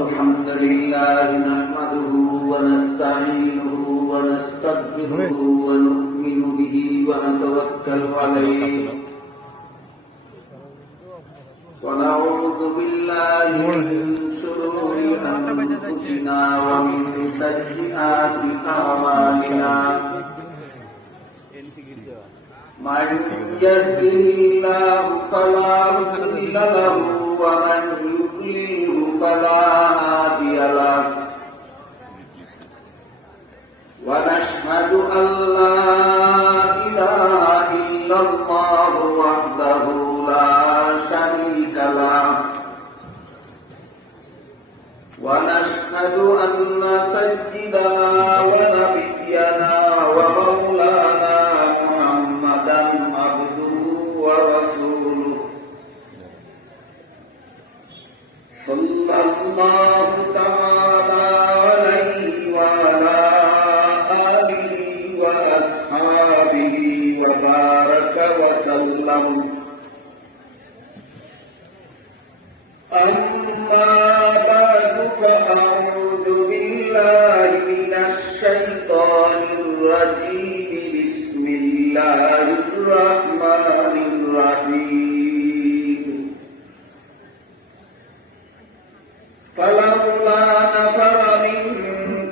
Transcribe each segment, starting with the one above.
الحمد لله نحمده ونستعينه ونستغفره ونؤمن به ونتوكل عليه ونعوذ بالله من شرور أنفسنا ومن سيئات أعمالنا من يهده الله فلا مضل له ومن يضلل فلا هادي له ونشهد أن لا إله إلا الله وحده لا شريك له ونشهد أن سيدنا ونبينا ومولانا محمدا عبده ورسوله صلى الله تعالى عليه وعلى آله وأصحابه وبارك وسلم أما بعد فأعوذ بالله من الشيطان الرجيم بسم الله الرحمن الرحيم فلولا نفر من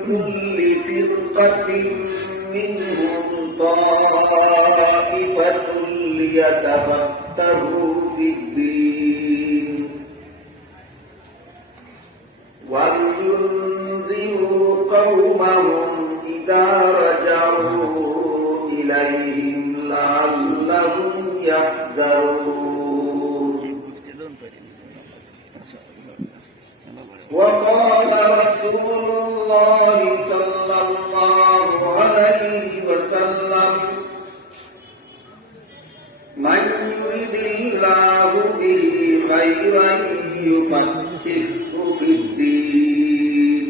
كل فرقة منهم طائفة ليتفقهوا في الدين وَلْيُنذِرُوا قَوْمَهُمْ إِذَا رَجَعُوا إِلَيْهِمْ لَعَلَّهُمْ يَحْذَرُونَ وَقَالَ رَسُولُ اللَّهِ صَلَّى اللَّهُ عَلَيْهِ وَسَلَّمَ مَنْ يُرِدِ اللَّهُ بِهِ خَيْرًا يُفَقِّهْهُ في الدين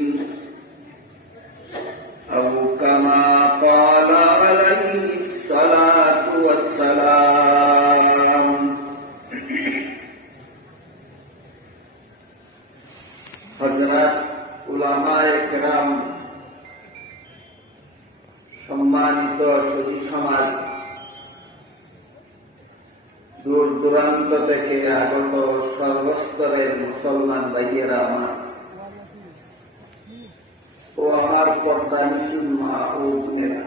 أو كما قال عليه الصلاة والسلام হযরত উলামায়ে কেরাম সম্মানিত সুধী সমাজ দূর দূরান্ত থেকে আগত সর্বস্তরের মুসলমান ভাইয়েরা আমার ও আমার পর্দানিশীল মা ও বোনেরা,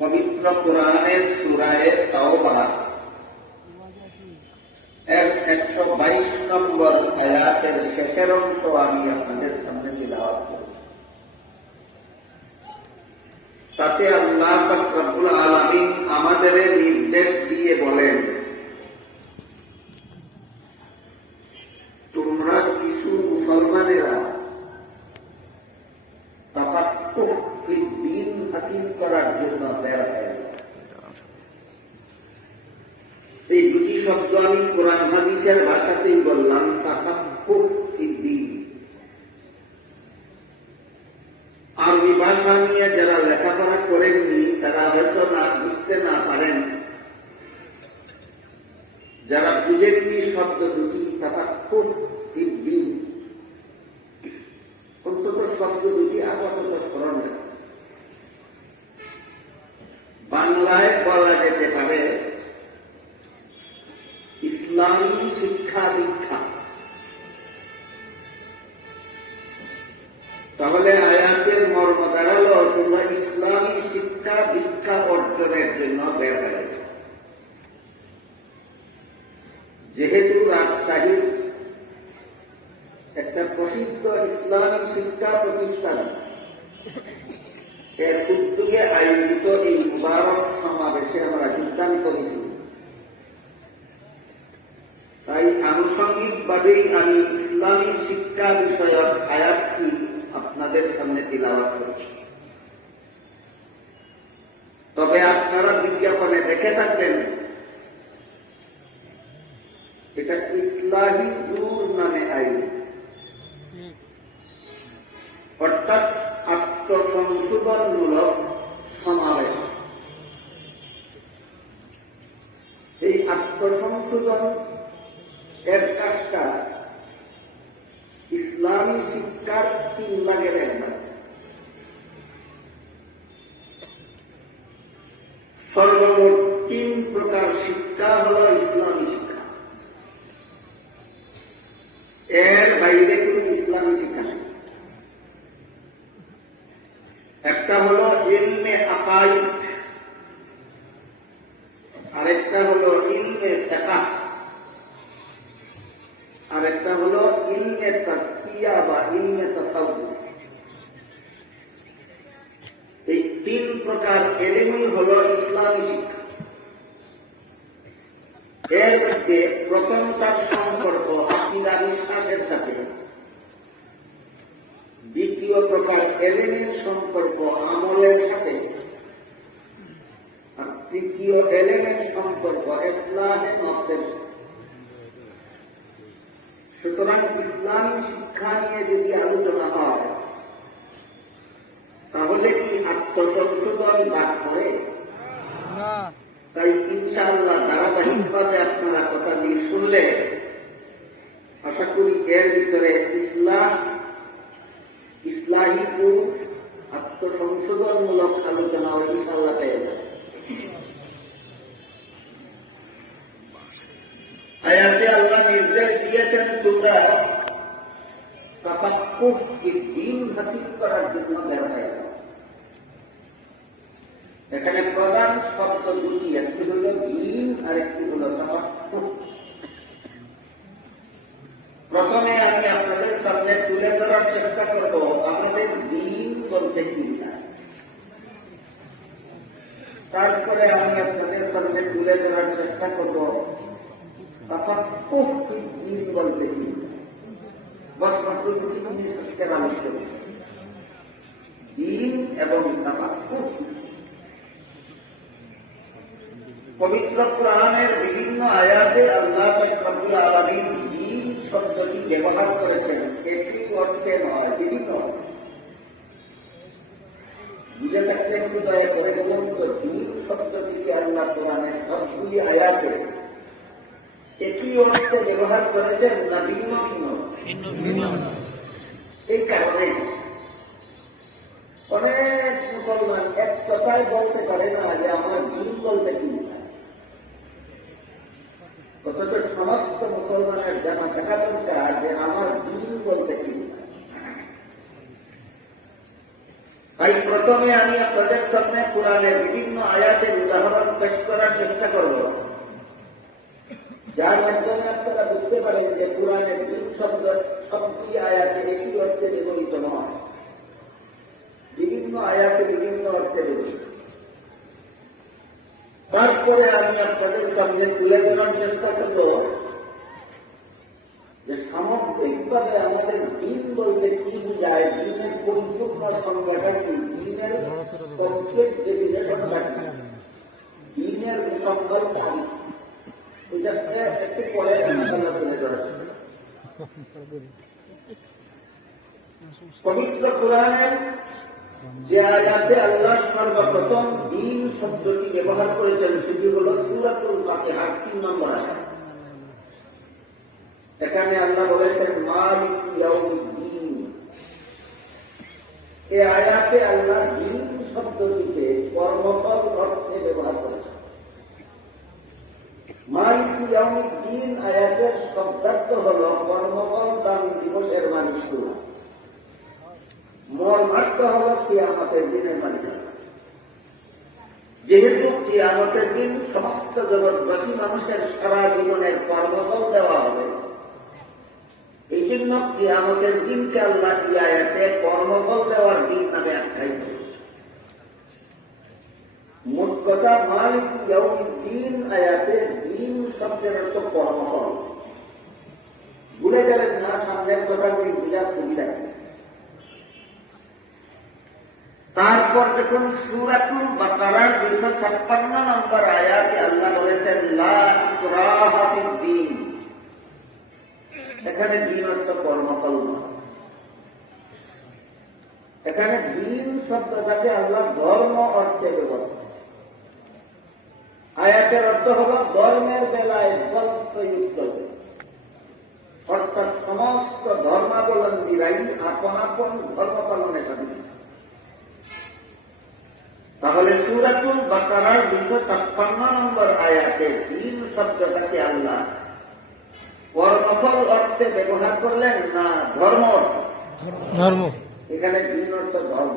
পবিত্র কোরআনের সূরায়ে তাওবা এর 122 নম্বর আয়াতের শেষের অংশ আমি আপনাদের সামনে তিলাওয়াত করব। তাতে আল্লাহ পাক রব্বুল আলামিন আমাদের নির্দেশ দিয়ে বলেন, তোমরা কিছু মুসলমানেরা তাফাক্কুহ ফিদ্দীন হাসিল করার জন্য বের হয়। এই দুটি শব্দ আমি কোরআন হাদিসের ভাষাতেই বললাম, তাফাক্কুহ ফিদ্দীন। আরবি ভাষা নিয়ে যারা লেখাপড়া করেননি তারা হয়তো না বুঝতে না পারেন, যারা বুঝেননি শব্দ দুটি তাফাক্কুহ ফিদ্দীন, অন্তত শব্দ দুটি আপাতত স্মরণ রাখেন। বাংলায় বলা যেতে পারে ইসলামী শিক্ষা দীক্ষা। তাহলে আয়াতের মর্ম দাঁড়ালো, তোমরা ইসলামী শিক্ষা দীক্ষা অর্জনের জন্য বের হয়ে যাও। যেহেতু রাজশাহীর একটা প্রসিদ্ধ ইসলামী শিক্ষা প্রতিষ্ঠান এর উদ্যোগে আয়োজিত এই মুবারক সমাবেশে আমরা যোগদান করেছি, তাই আনুষঙ্গিকভাবেই আমি ইসলামী শিক্ষা বিষয়ক আয়াতটি আপনাদের সামনে তিলাওয়াত করছি। তবে আপনারা বিজ্ঞাপনে দেখে থাকবেন এটা ইসলাহী জুর নামে আইন, অর্থাৎ আত্মসংশোধনমূলক সমাবেশ। আত্মসংশোধন এর কাজটা ইসলামী শিক্ষার 3 ভাগের 1 ভাগ। সর্বমোট 3 প্রকার শিক্ষা হল ইসলামী শিক্ষা। এর বাইরে কোন ইসলামী শিক্ষা নেই। একটা হলো ইলমে আকাইদ, আরেকটা হলো ইলমে ফিকহ, আরেকটা হলো ইলমে তাসকিয়া বা ইলমে তাসাউফ। এই 3 প্রকার এলেমই হলো ইসলামী শিক্ষা। এর মধ্যে প্রথমটার সম্পর্ক আকীদা বিশ্বাসের সাথে, দ্বিতীয় প্রকার এলেমের সম্পর্ক আমলের সাথে, আর তৃতীয় এলেমের সম্পর্ক ইসলাহে নফসের সাথে। সুতরাং ইসলামী শিক্ষা নিয়ে যদি আলোচনা হয় তাহলে কি আত্মসংশোধন বাদ করে? তাই ইনশাআল্লাহ ধারাবাহিকভাবে আপনারা কথাটি শুনলে আশা করি এর ভিতরে ইসলাহী আত্মসংশোধনমূলক আলোচনা ইনশাআল্লাহ পেয়ে যাবে। আয়াতে আল্লাহ নির্দেশ দিয়েছেন তোমরা তাফাক্কুহ দ্বীন হাসিল করার জন্য বের হয়ে যাও। এখানে প্রধান শব্দ দুটি, একটি হল দ্বীন আর একটি হল তাফাক্কুহ। প্রথমে আমি আপনাদের সামনে তুলে ধরার চেষ্টা করব আমাদের দ্বীন বলতে কি না। তারপরে আমি আপনাদের সামনে তুলে ধরার চেষ্টা করব তাফাক্কুহ দ্বীন বলতে কি। বস মাত্র দুটি জিনিস আজকের আলোচনা, দ্বীন এবং তাফাক্কুহ। পবিত্র কোরআনের বিভিন্ন আয়াতে আল্লাহ রব্বুল আলামিন দ্বীন শব্দটি ব্যবহার করেছেন। একই অর্থে নয়, বিভিন্ন। বুঝে থাকলে একটু দয়া করে বলুন তো, দ্বীন শব্দটিকে আল্লাহ কোরআনের সবগুলি আয়াতে একই অর্থে ব্যবহার করেছেন না ভিন্ন ভিন্ন? এই কারণে অনেক মুসলমান এক কথায় বলতে পারে না যে আমার দ্বীন বলতে কি, অথচ সমস্ত মুসলমানের জানা থাকা দরকার যে আমার দ্বীন বলতে কি। তাই প্রথমে আমি আপনাদের সামনে কোরআনের বিভিন্ন আয়াতের উদাহরণ পেশ করার চেষ্টা করব, যার মাধ্যমে আপনারা বুঝতে পারেন যে কোরআনের দ্বীন শব্দ সবগুলি আয়াতে একই অর্থে ব্যবহৃত নয়, বিভিন্ন আয়াতে বিভিন্ন অর্থে ব্যবহৃত। তারপরে আমি আপনাদের সামনে তুলে ধরার চেষ্টা করব যে সামগ্রিকভাবে আমাদের দ্বীন বলতে কি বোঝায়, দ্বীনের পরিপূর্ণ সংজ্ঞাটা কি, দ্বীনের কমপ্লিট ডেফিনেশনটা কি, দ্বীনের সংজ্ঞাটা কি, এটাকে একটু পরে আলোচনা তুলে ধরা। পবিত্র কোরআনের যে আয়াতে আল্লাহ সর্বপ্রথম দ্বীন শব্দটি ব্যবহার করেছেন সেটি হল সূরাতুল ফাতিহার 3 নম্বর আয়াত। এখানে আল্লাহ বলেছেন মালিক ইয়াউমিদ্দিন। এই আয়াতে আল্লাহ দ্বীন শব্দটিকে কর্মফল অর্থে ব্যবহার করেছেন। মালিক ইয়াউমিদ্দিন আয়াতের শব্দার্থ হল কর্মফল দান দিবসের মালিক। মর্মার্থ হল কিয়ামতের দিনের মালিক। যেহেতু কিয়ামতের দিন সমস্ত জগৎবাসী মানুষের সারা জীবনের কর্মফল দেওয়া হবে, এই জন্য কিয়ামতের দিনকে আল্লাহ এই আয়াতে কর্মফল দেওয়ার দিন নামে আখ্যায়িত করেছেন। মোট কথা মালিক ইয়াউমিদ্দিন আয়াতে দ্বীন শব্দের অর্থ কর্মফল। ভুলে গেলেন না, সামনের কথাগুলি বুঝার সুবিধা। তারপর দেখুন সূরাতুল বাকারার 256 নম্বর আয়াতে আল্লাহ বলেছেন লা ইকরাহা ফিদ্দীন। এখানে দ্বীন অর্থ কর্মফল নয়, এখানে দ্বীন শব্দটাকে আল্লাহ ধর্ম অর্থে ব্যবহার করেন। আয়াতের অর্থ হল ধর্মের বেলায় বল প্রয়োগ করবে, অর্থাৎ সমস্ত ধর্মাবলম্বীরাই আপন আপন ধর্ম পালনে স্বাধীন। তাহলে সূরাতুল বাকারার 256 নম্বর আয়াতে দ্বীন শব্দটাকে আল্লাহ কর্মফল অর্থে ব্যবহার করলেন না ধর্ম অর্থে? ধর্ম। এখানে দ্বীন অর্থ ধর্ম।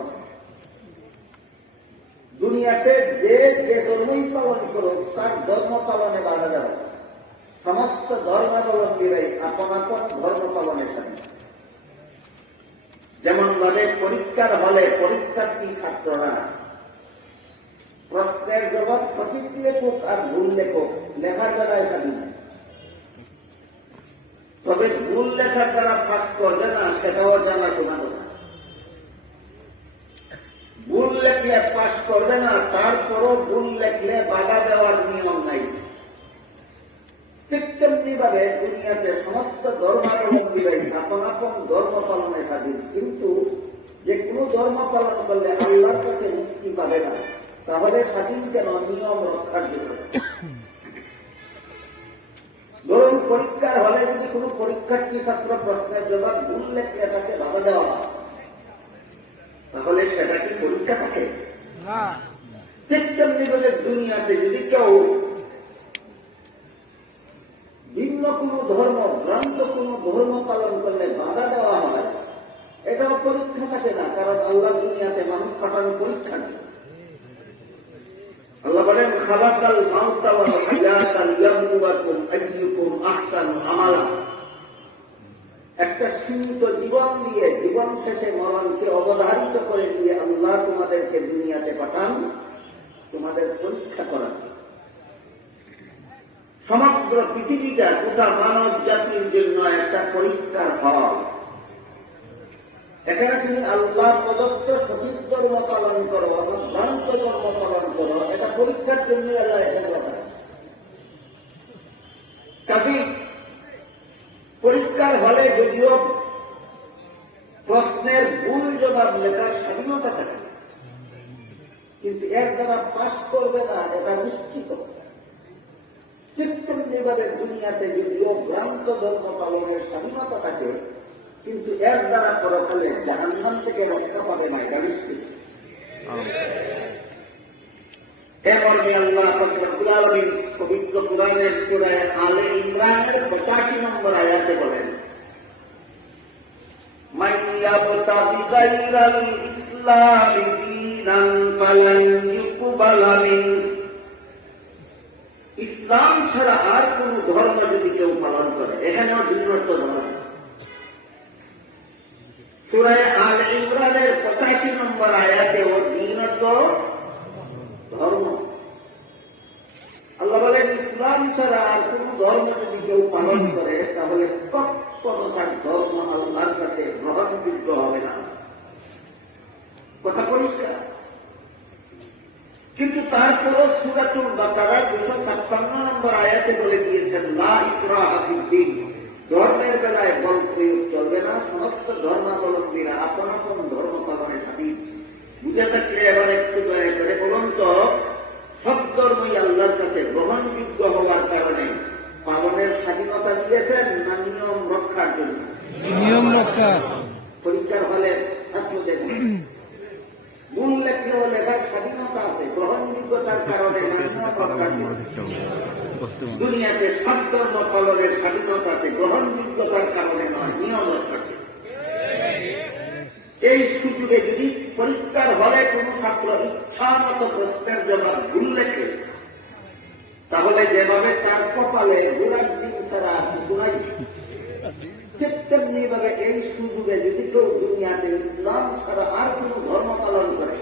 দুনিয়াতে যে যে ধর্মই পালন করুক তার ধর্ম পালনে বাধা দেওয়া। সমস্ত ধর্মাবলম্বীরাই আপন আপন ধর্ম পালনের সাথে। যেমন ভাবে পরীক্ষার হলে পরীক্ষার্থী ছাত্ররা প্রশ্নের জবাব সঠিক লেখক আর ভুল লেখক লেখার বেলায় স্বাধীন, তবে ভুল লেখার দ্বারা পাস করবে না সেটাও জানা শোনা কথা। ভুল লেখলে পাস করবে না, তারপরও ভুল লেখলে বাধা দেওয়ার নিয়ম নাই। ঠিক তেমনি ভাবে দুনিয়াতে সমস্ত ধর্মাবলম্বীরাই আপন আপন ধর্ম পালনে স্বাধীন, কিন্তু যে কোনো ধর্ম পালন করলে আল্লাহর কাছে মুক্তি পাবে না, তাহলে স্বাধীন কেন? নিয়ম রক্ষার জন্য। ধরুন পরীক্ষার হলে যদি কোনো পরীক্ষার্থী ছাত্র প্রশ্নের জবাব ভুল লেখলে তাকে বাধা দেওয়া হয়, তাহলে সেটা কি পরীক্ষা থাকে? ঠিক তেমনি ভাবে দুনিয়াতে যদি কেউ ভিন্ন কোন ধর্ম, ভ্রান্ত কোন ধর্ম পালন করলে বাধা দেওয়া হয়, এটাও পরীক্ষা থাকে না, কারণ আল্লাহ দুনিয়াতে মানুষ পাঠানো পরীক্ষা নেই। আল্লাহ বলেন খালাকাল মাউতা ওয়াল হায়াতা লিয়াবলুয়াকুম আইয়ুকুম আহসানু আমালা। একটা সীমিত জীবন দিয়ে জীবন শেষে মরণকে অবধারিত করে দিয়ে আল্লাহ তোমাদেরকে দুনিয়াতে পাঠান তোমাদের পরীক্ষা করার। সমগ্র পৃথিবীটা গোটা মানব জাতির জন্য একটা পরীক্ষার হল। এখানে তুমি আল্লাহ প্রদত্ত সঠিক কর্ম পালন করো, ভ্রান্ত কর্ম পালন করো, এটা পরীক্ষার জন্য আল্লাহ এখানে কথা। কাজে পরীক্ষার হলে যদিও প্রশ্নের ভুল জবাব লেখার স্বাধীনতা থাকে, কিন্তু এর দ্বারা পাস করবে না এটা নিশ্চিত। ঠিক তেমনিভাবে দুনিয়াতে যদিও ভ্রান্ত ধর্ম পালনের স্বাধীনতা থাকে, কিন্তু এর দ্বারা পরকালে জাহান্নাম থেকে রক্ষা পাবে না, এটা নিশ্চিত। এমনি আল্লাহ রব্বুল আলামিন পবিত্র কুরআনের সূরা আলে ইমরানের 85 নম্বর আয়াতে বলেন, মান ইয়াবতাগি গায়রাল ইসলামি দীনান ফালান ইউকবালা মিনহু। ইসলাম ছাড়া আর কোন ধর্ম যদি কেউ পালন করে, এখানেও দুই অর্থ ধর্ম। সূরা আলে ইমরানের 85 নম্বর আয়াতে ও দ্বীন অর্থ ধর্ম। আল্লাহ বলেন ইসলাম ছাড়া আর কোন ধর্ম যদি কেউ পালন করে, তাহলে কখনো তার ধর্ম আল্লাহর কাছে গ্রহণযোগ্য হবে না। কথা পরিষ্কার। কিন্তু তারপরও সূরাতুল বাকারার 256 নম্বর আয়াতে বলে দিয়েছেন লা ইকরাহা ফিদ্দীন, ধর্মের বেলায় বল প্রয়োগ চলবে না, সমস্ত ধর্মাবলম্বীরা আপন আপন ধর্ম পালনে স্বাধীন। বুঝে থাকলে এবার একটু দয়া করে বলুন তো, সব ধর্মই আল্লাহর কাছে গ্রহণযোগ্য হওয়ার কারণে পালনের স্বাধীনতা দিয়েছেন না নিয়ম রক্ষার জন্য? নিয়ম রক্ষা। পরীক্ষার হলে ছাত্রদের ভুল লেখলেও লেখার স্বাধীনতা আছে, গ্রহণযোগ্যতার কারণে নিয়ম রক্ষার জন্য। দুনিয়াতে সব ধর্ম পালনের স্বাধীনতা আছে, গ্রহণযোগ্যতার কারণে নয়, নিয়ম রক্ষার জন্য। এই সুযোগে যদি পরীক্ষার হলে কোন ছাত্র ইচ্ছা মতো প্রশ্নের জবাব ভুল লেখে, তাহলে যেভাবে তার কপালে ঘোড়ার দিন ছাড়া কিছু নাই, ঠিক তেমনি ভাবে এই সুযোগে যদি কেউ দুনিয়াতে ইসলাম ছাড়া আর কোন ধর্ম পালন করে,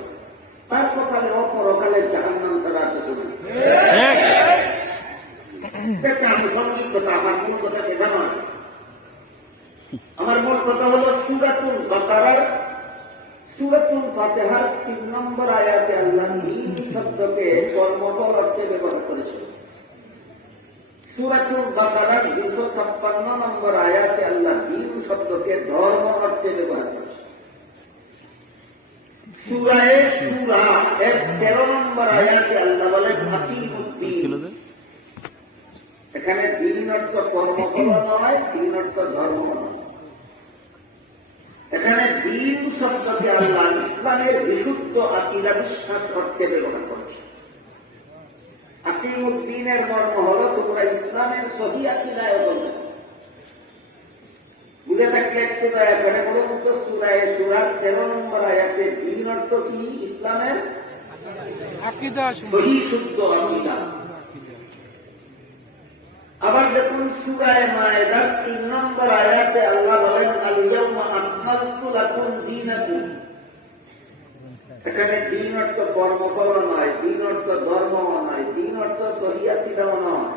তার কপালে অপরকালে জাহান্নাম ছাড়া কিছু নাই। আনুষঙ্গিক কথা, আমার মূল কথা এটা নয়। আমার মূল কথা হল সূরাতুল বাকারার সূরাতুল ফাতিহার 3 নম্বর আয়াতে আল্লাহ দ্বীন শব্দকে কর্মফল অর্থে ব্যবহার করেছেন। সূরাতুল বাকারার 256 নম্বর আয়াতে আল্লাহ দ্বীন শব্দকে ধর্ম অর্থে ব্যবহার করেছেন। সূরা এর 13 নম্বর আয়াতে আল্লাহ বলেন আকিমুদ দিন। এখানে দিন অর্থ কর্মফল নয়, দিন অর্থ ধর্ম নয়। এখানে দিন শব্দকে আল্লাহ ইসলামের বিশুদ্ধ আকিদা বিশ্বাস অর্থে ব্যবহার করছে। আকিমুদ্দিনের মর্ম হল তোমরা ইসলামের সহি আকিদায় বলবে। বুঝে থাকলে একটু দয়া করে বলুন তো, সূরায়ে সূরার 13 নম্বর আয়াতে দিন অর্থ কি? ইসলামের আকিদা, সহি শুদ্ধ আকিদা। আবার দেখুন সূরায়ে মায়েদার 3 নম্বর আয়াতে আল্লাহ বলেন আল ইয়াউমা আকমালতু লাকুম দীনাকুম। এখানে দিন অর্থ কর্মফল নয়, দিন অর্থ ধর্ম নয়, দিন অর্থ সহি আকিদাও নয়।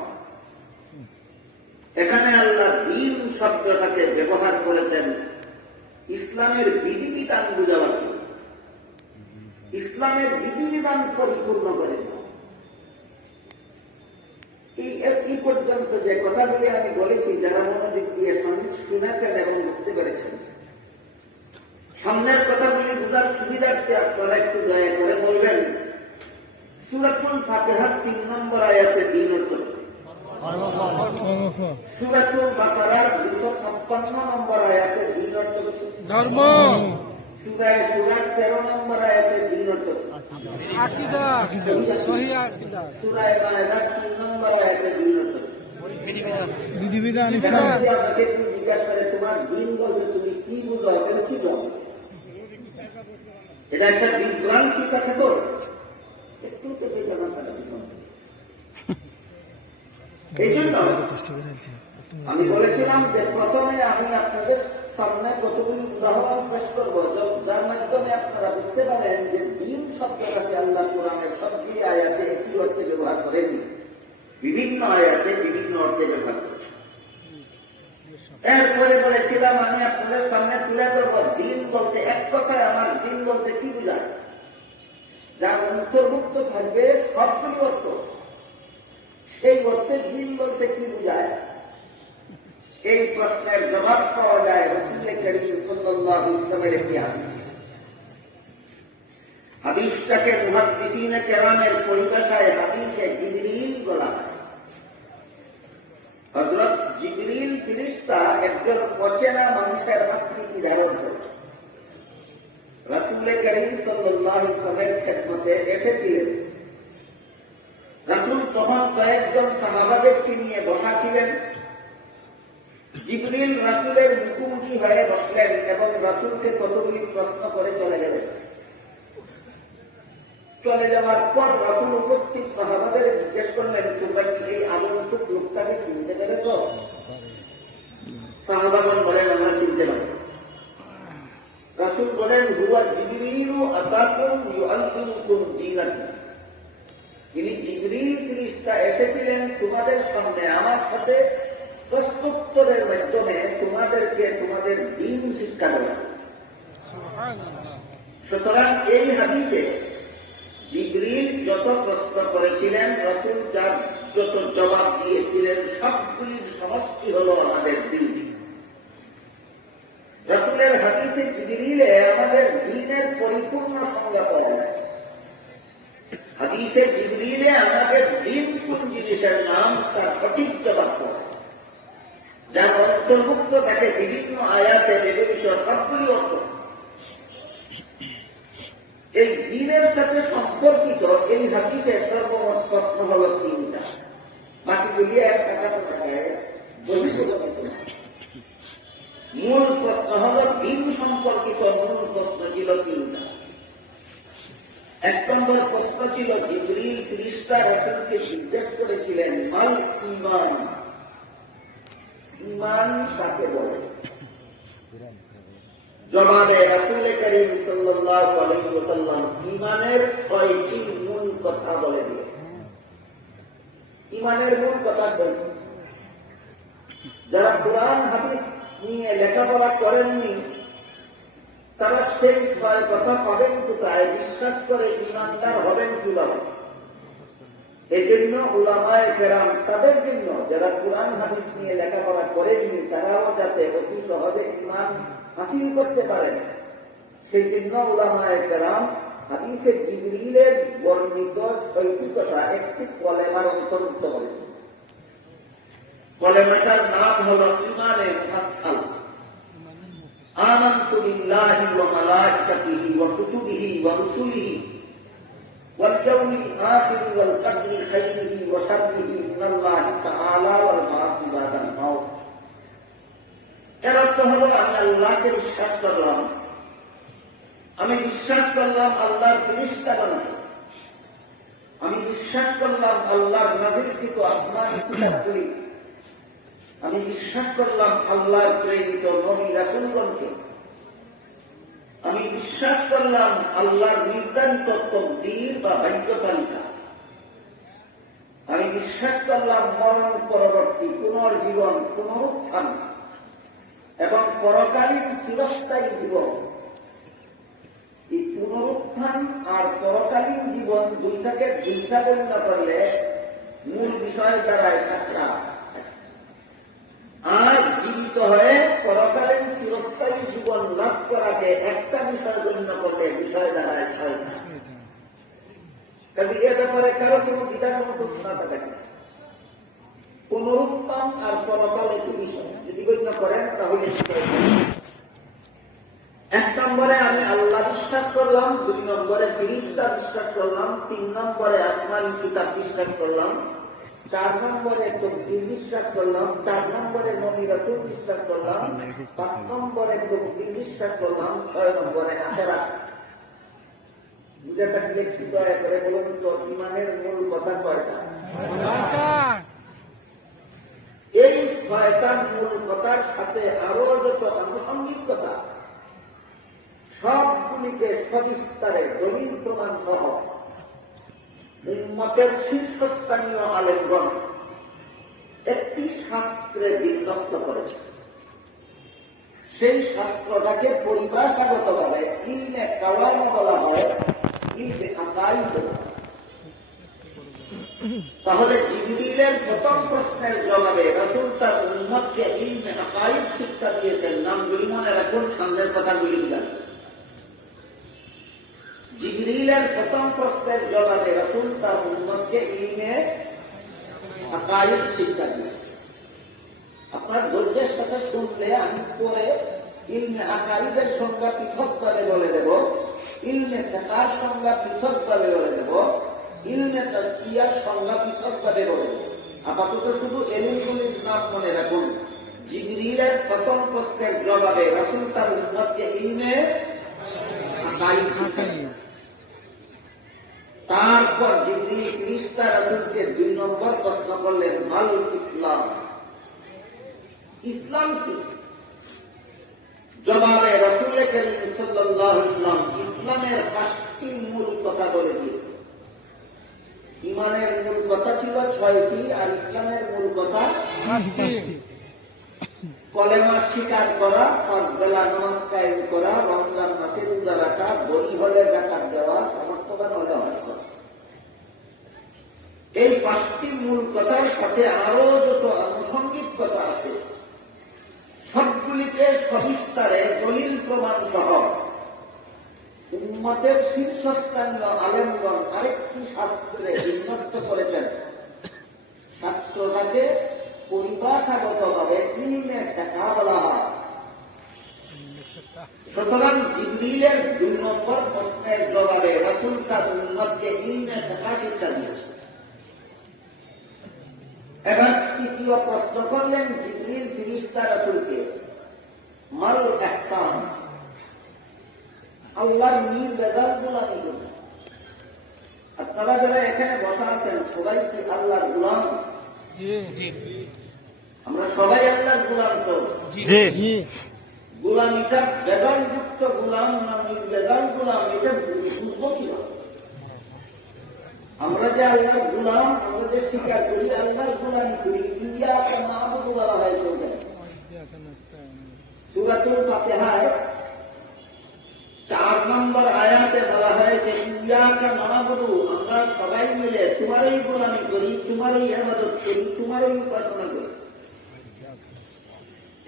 এখানে আল্লাহ দিন শব্দটাকে ব্যবহার করেছেন ইসলামের বিধিবিধান বুঝাবার জন্য, ইসলামের বিধিবিধান পরিপূর্ণ করে। এই পর্যন্ত যে কথাগুলি আমি বলেছি, যারা মনোযোগ দিয়ে শুনেছেন এবং বুঝতে পেরেছেন, সামনের কথাগুলি বোঝার সুবিধার্থে আপনারা একটু দয়া করে বলবেন সূরাতুল ফাতিহার 3 নম্বর আয়াতে দিন অর্থ, সূরাতুল বাকারার 256 নম্বর আয়াতে দিন অর্থ ধর্ম, সূরায়ে সূরার 13 নম্বর আয়াতে দিন অর্থ আকিদা, সহি আকিদা, সূরায়ে মায়েদার 3 নম্বর আয়াতে দিন অর্থ বিধিবিধান ইসলাম। আমাকে একটু জিজ্ঞাসা করে তোমার দিন বলতে তুমি কি বুঝো, তাহলে কি বলো? এটা একটা বিভ্রান্তি কথা তো, একটু চেপে যাবার কথা। এই জন্য আমি বলেছিলাম যে প্রথমে আমি আপনাদের সামনে কতগুলি উদাহরণ পেশ করবো, যার মাধ্যমে আপনারা বুঝতে পারেন যে দিন শব্দটাকে আল্লাহ কোরআনের সবগুলি আয়াতে একই অর্থে ব্যবহার করেনি, বিভিন্ন আয়াতে বিভিন্ন অর্থে ব্যবহার করেছে। এরপরে বলেছিলাম আমি আপনাদের সামনে তুলে ধরবো দিন বলতে, এক কথায় আমার দিন বলতে কি বোঝায়, যার অন্তর্ভুক্ত থাকবে সবগুলি অর্থ, সেই অর্থে দিন বলতে কি বোঝায়। এই প্রশ্নের জবাব পাওয়া যায় রাসূল কারীম সাল্লাল্লাহু আলাইহি ওয়াসাল্লামের একটি হাদিস। হাদিসটাকে মুহাদ্দিসিনে কেরামের পরিভাষায় হাদিসে জিবরিল বলা হয়। হযরত জিবরিল ফেরেশতা একজন অচেনা মানুষের আকৃতি ধারণ করে রাসূল কারীম সাল্লাল্লাহু আলাইহি ওয়াসাল্লামের খেদমতে এসেছিলেন। রাসূল তখন কয়েকজন সাহাবাদেরকে নিয়ে বসা ছিলেন। জিবরিল রাসূলের মুখোমুখি হয়ে বসলেন এবং রাসূলকে কতগুলি প্রশ্ন করে চলে গেলেন। চলে যাওয়ার পর রাসূল উপস্থিত সাহাবাদের জিজ্ঞেস করলেন, তোমরা কি এই আগন্তুক লোকটাকে চিনতে পেরেছ? সাহাবাগণ বলেন, আমরা চিনতে পারি। রাসূল বলেন, হুয়া জিবরিলু আতাকুম ইউআল্লিমুকুম দীনাকুম। তিনি জিবরিল ফেরেশতা এসেছিলেন তোমাদের সামনে আমার সাথে প্রশ্নোত্তরের মাধ্যমে তোমাদেরকে তোমাদের দিন শিক্ষা দেওয়া। সুতরাং এই হাদিসে জিবরিল যত প্রশ্ন করেছিলেন, রাসূল যার যত জবাব দিয়েছিলেন, সবগুলির সমষ্টি হল আমাদের দিন। রাসূলের হাদিসে জিবরিলে আমাদের দিনের পরিপূর্ণ সংজ্ঞা পাওয়া যায়। হাদিসে জিবরিলে আমাদের দিন কোন জিনিসের নাম তার সঠিক জবাব পাওয়া যায়, যার অন্তর্ভুক্ত থাকে বিভিন্ন আয়াতে ব্যবহৃত সবগুলি অর্থ। এই দিনের সাথে সম্পর্কিত এই হাদিসের সর্বমোট প্রশ্ন হল 3টা, বাকিগুলি এক টাকায় বহির্গত। মূল প্রশ্ন হল দিন সম্পর্কিত মূল প্রশ্ন ছিল 3টা। 1 নম্বর প্রশ্ন ছিল জিবরিল ফেরেশতা রাসূলকে জিজ্ঞেস করেছিলেন, মাল ঈমান, ঈমান কাকে বলে? জবাবে রাসূল কারীম সাল্লাল্লাহু আলাইহি ওয়াসাল্লাম ঈমানের 6টি মূল কথা বলে দিয়েছেন। ঈমানের মূল কথা বলেন, যারা কোরআন হাদিস নিয়ে লেখাপড়া করেননি তারা সেই 6 কথা পাবেন কোথায়, বিশ্বাস করে ঈমানদার হবেন কিভাবে? এই জন্য উলামায়ে কেরাম তাদের জন্য, যারা কোরআন হাদিস নিয়ে লেখাপড়া করেননি, তারাও যাতে অতি সহজে ঈমান হাসিল করতে পারেন, সেই জন্য উলামায়ে কেরাম হাদিসে জিবরিলের বর্ণিত 6টি কথা একটি কলেমার অন্তর্ভুক্ত করেছে। কলেমাটার নাম হল ঈমানে মুফাসসাল। আমানতু বিল্লাহি ওয়া মালাইকাতিহি ওয়া কুতুবিহি ওয়া রুসুলিহি ওয়াল ইয়াউমিল আখির ওয়াল কদরি খাইরিহি ওয়া শাররিহি মিনাল্লাহি তাআলা ওয়াল বা'থি বাদাল মাউত। এর অর্থ হলো আমি আল্লাহকে বিশ্বাস করলাম, আমি বিশ্বাস করলাম আল্লাহর ফেরেশতাগণকে, আমি বিশ্বাস করলাম আল্লাহর নাযিলকৃত আসমানী কিতাবগুলি, আমি বিশ্বাস করলাম আল্লাহর প্রেরিত নবী রাসূলগণকে, আমি বিশ্বাস করলাম আল্লাহর নির্ধারিত তকদীর বা ভাগ্য তালিকা, আমি বিশ্বাস করলাম মরণ পরবর্তী পুনর্জীবন, পুনরুত্থান এবং পরকালীন চিরস্থায়ী জীবন। এই পুনরুত্থান আর পরকালীন জীবন দুইটাকে দুইটা গণ্য করলে মূল বিষয় দ্বারায় সাতটা, আর জীবিত হয়ে পরকালীন চিরস্থায়ী জীবন লাভ করাকে একটা বিষয় গণ্য করলে বিষয় দ্বারায় ছয়টা। কাজে এ ব্যাপারে কারো কোনো দ্বিধাসমতুল্য না থাকে। পুনরুত্থান আর পরকাল একটি বিষয় যদি গণ্য করেন তাহলে 1 নম্বরে আমি আল্লাহ বিশ্বাস করলাম, 2 নম্বরে ফেরেশতা বিশ্বাস করলাম, 3 নম্বরে আসমানী কিতাব বিশ্বাস করলাম, 4 নম্বরে তকদীর বিশ্বাস করলাম, 4 নম্বরে নবী রাসূল বিশ্বাস করলাম, 5 নম্বরে তকদীর বিশ্বাস করলাম, 6 নম্বরে আখিরাত। বুঝে থাকলে কি দয়া করে বলুন তো ঈমানের মূল কথা কয়টা? এই 6টা মূল কথার সাথে আরো যত আনুষঙ্গিক কথা সবগুলিকে সবিস্তারে দলিল প্রমাণ সহ উম্মতের শীর্ষস্থানীয় আলেমগণ একটি শাস্ত্রে বিন্যস্ত করেছে। সেই শাস্ত্রটাকে পরিভাষাগতভাবে ইলমে কালাম বলা হয়, ইলমে আকাইদ। তাহলে জিবরিলের প্রথম প্রশ্নের জবাবে রাসূল তার উম্মতকে ইলমে আকাইদ শিক্ষা দিয়েছেন। নামগুলি মনে রাখুন, সামনের কথাগুলি বুঝান। জিবরিলের প্রথম প্রশ্নের জবাবে রাসূল তার উম্মতকে ইলমে আকাইদ শিক্ষা দিয়েছেন। আপনার ধৈর্যের সাথে শুনলে আমি পরে ইলমে আকাইদের সংজ্ঞা পৃথকভাবে বলে দেব, ইলমে ফিকহের সংজ্ঞা পৃথকভাবে বলে দেব, ইলমে তাজকিয়ার সংজ্ঞা পৃথকভাবে বলে দেব। আপাতত শুধু এলিমগুলির নাম মনে রাখুন। জিবরিলের প্রথম প্রশ্নের জবাবে রাসূল তার উম্মতকে ইলমে আকাইদ শিক্ষা দিয়েছেন। তারপর জিবরিল ফেরেশতা রাসূলকে 2 নম্বর প্রশ্ন করলেন, মাল ইসলাম, ইসলাম কি? জবাবে রাসূল করিম সাল্লাল্লাহু আলাইহি ওয়াসাল্লাম ইসলামের 5টি মূল কথা বলে দিয়েছেন। ঈমানের মূল কথা ছিল 6টি আর ইসলামের মূল কথা 5টি। কলেমা স্বীকার করা, 5 বেলা নামাজ কায়েম করা, রমজান মাসে রোজা রাখা, গরীব হলে যাকাত দেওয়া, সমর্থবান হলে হজ করা। এই 5টি মূল কথার সাথে আরো যত আনুষঙ্গিক কথা আছে সবগুলিকে সবিস্তারে দলিল প্রমাণ সহ উম্মতের শীর্ষস্থানীয় আলেমগণ আরেকটি শাস্ত্রে বিন্যস্ত করেছেন। শাস্ত্রটাকে পরিভাষাগতভাবে ইলমে ফিকহ বলা হয়। সুতরাং জিবরিলের 2 নম্বর প্রশ্নের জবাবে রাসূল তার উম্মতকে ইলমে ফিকহ শিক্ষা দিয়েছেন। এবার 3য় প্রশ্ন করলেন জিবরিল ফেরেশতা রাসূলকে, মাল ইহসান, আল্লাহর নির্বেজাল গোলামি করুন। আপনারা যারা এখানে বসা আছেন সবাই কি আল্লাহর গোলাম? আমরা সবাই আল্লাহর গোলাম তো? গোলামিটা বেজালযুক্ত গোলাম না নির্বেজাল গোলাম, এটা বুঝবো কিভাবে? আমরা যে আল্লাহর গোলাম, আমরা যে স্বীকার করি আল্লাহর গোলামি করি, ইয়াকা না'বুদু বলা হয় সূরাতুল ফাতিহায় 4 নম্বর আয়াতে বলা হয়েছে ইয়াকা না'বুদু, আমরা সবাই মিলে তোমারই গোলামি করি, তোমারই ইবাদত করি, তোমারই উপাসনা করি।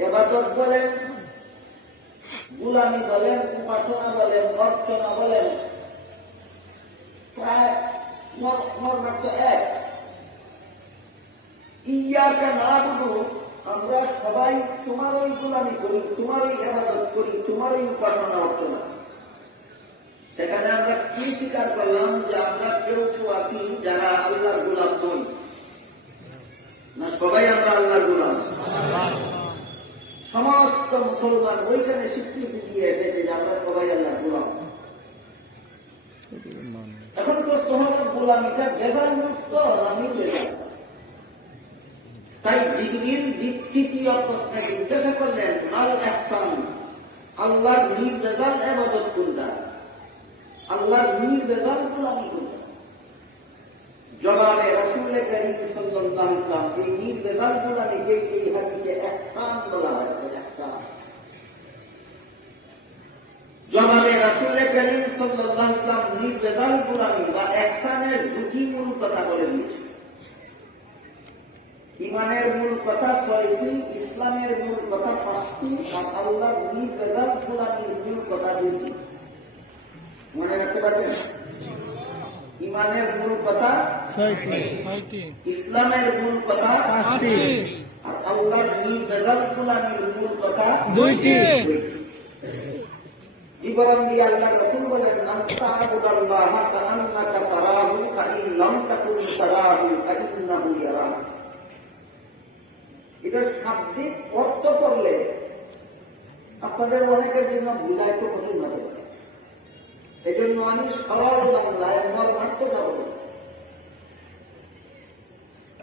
ইবাদত বলেন, গোলামি বলেন, উপাসনা বলেন, অর্চনা বলেন, মর্মার্থ এক। ইয়াকা নাবুদু, আমরা সবাই তোমারই গোলামি করি, তোমারই ইবাদত করি, তোমারই উপাসনা অর্চনা। সেখানে আমরা কি স্বীকার করলাম যে আমরা কেউ কেউ আছি যারা আল্লাহর গোলাম নই? না, সবাই আমরা আল্লাহর গোলাম। সমস্ত মুসলমান ওইখানে স্বীকৃতি দিয়ে এসেছে যে আমরা সবাই আল্লাহর গোলাম। এখন তো তোমাদের গোলামিটা বেদাল মুক্ত না নির্বেদাল? তাই জিবরিল তৃতীয় প্রশ্নে জিজ্ঞাসা করলেন, আল ইহসান, আল্লাহর নির্বেদাল ইবাদত কোনটা? আল্লাহর নির্বেদাল গোলামি কোনটা? জবাবে রাসূল কারীম সাল্লাল্লাহু আলাইহি ওয়াসাল্লাম এই নির্বেদাল গোলামিকে এই হাদিসে ইহসান বলা হয়েছে। ইহসান। জবাবে রাসূল কারীম সাল্লাল্লাহু আলাইহি ওয়াসাল্লাম নির্বেদাল গোলামি বা ইহসানের দুটি মূল কথা বলে দিয়েছেন। ইমানের মূল কথা ৬টি, ইসলামের মূল কথা ৫টি, আর আল্লাহর নির্বেদাল গোলামির মূল কথা ২টি। মনে রাখতে পারবেন? ইমানের মূল কথা ৬টি, ইসলামের মূল কথা ৫টি, আর আল্লাহর নির্বেদাল গোলামির মূল কথা ২টি। বিবরণ দিয়ে আল্লাহ রাসূল বলেন, আনতা'বুদাল্লাহা কাআন্নাকা তারাহু ফাইন লাম তাকুন তারাহু ফাইন্নাহু ইয়ারাক। এটার শাব্দিক অর্থ করলে আপনাদের অনেকের জন্য বুঝাইতে কঠিন হতে পারে। এই জন্য আমি সবার বাংলায় মর্মার্থ যাব।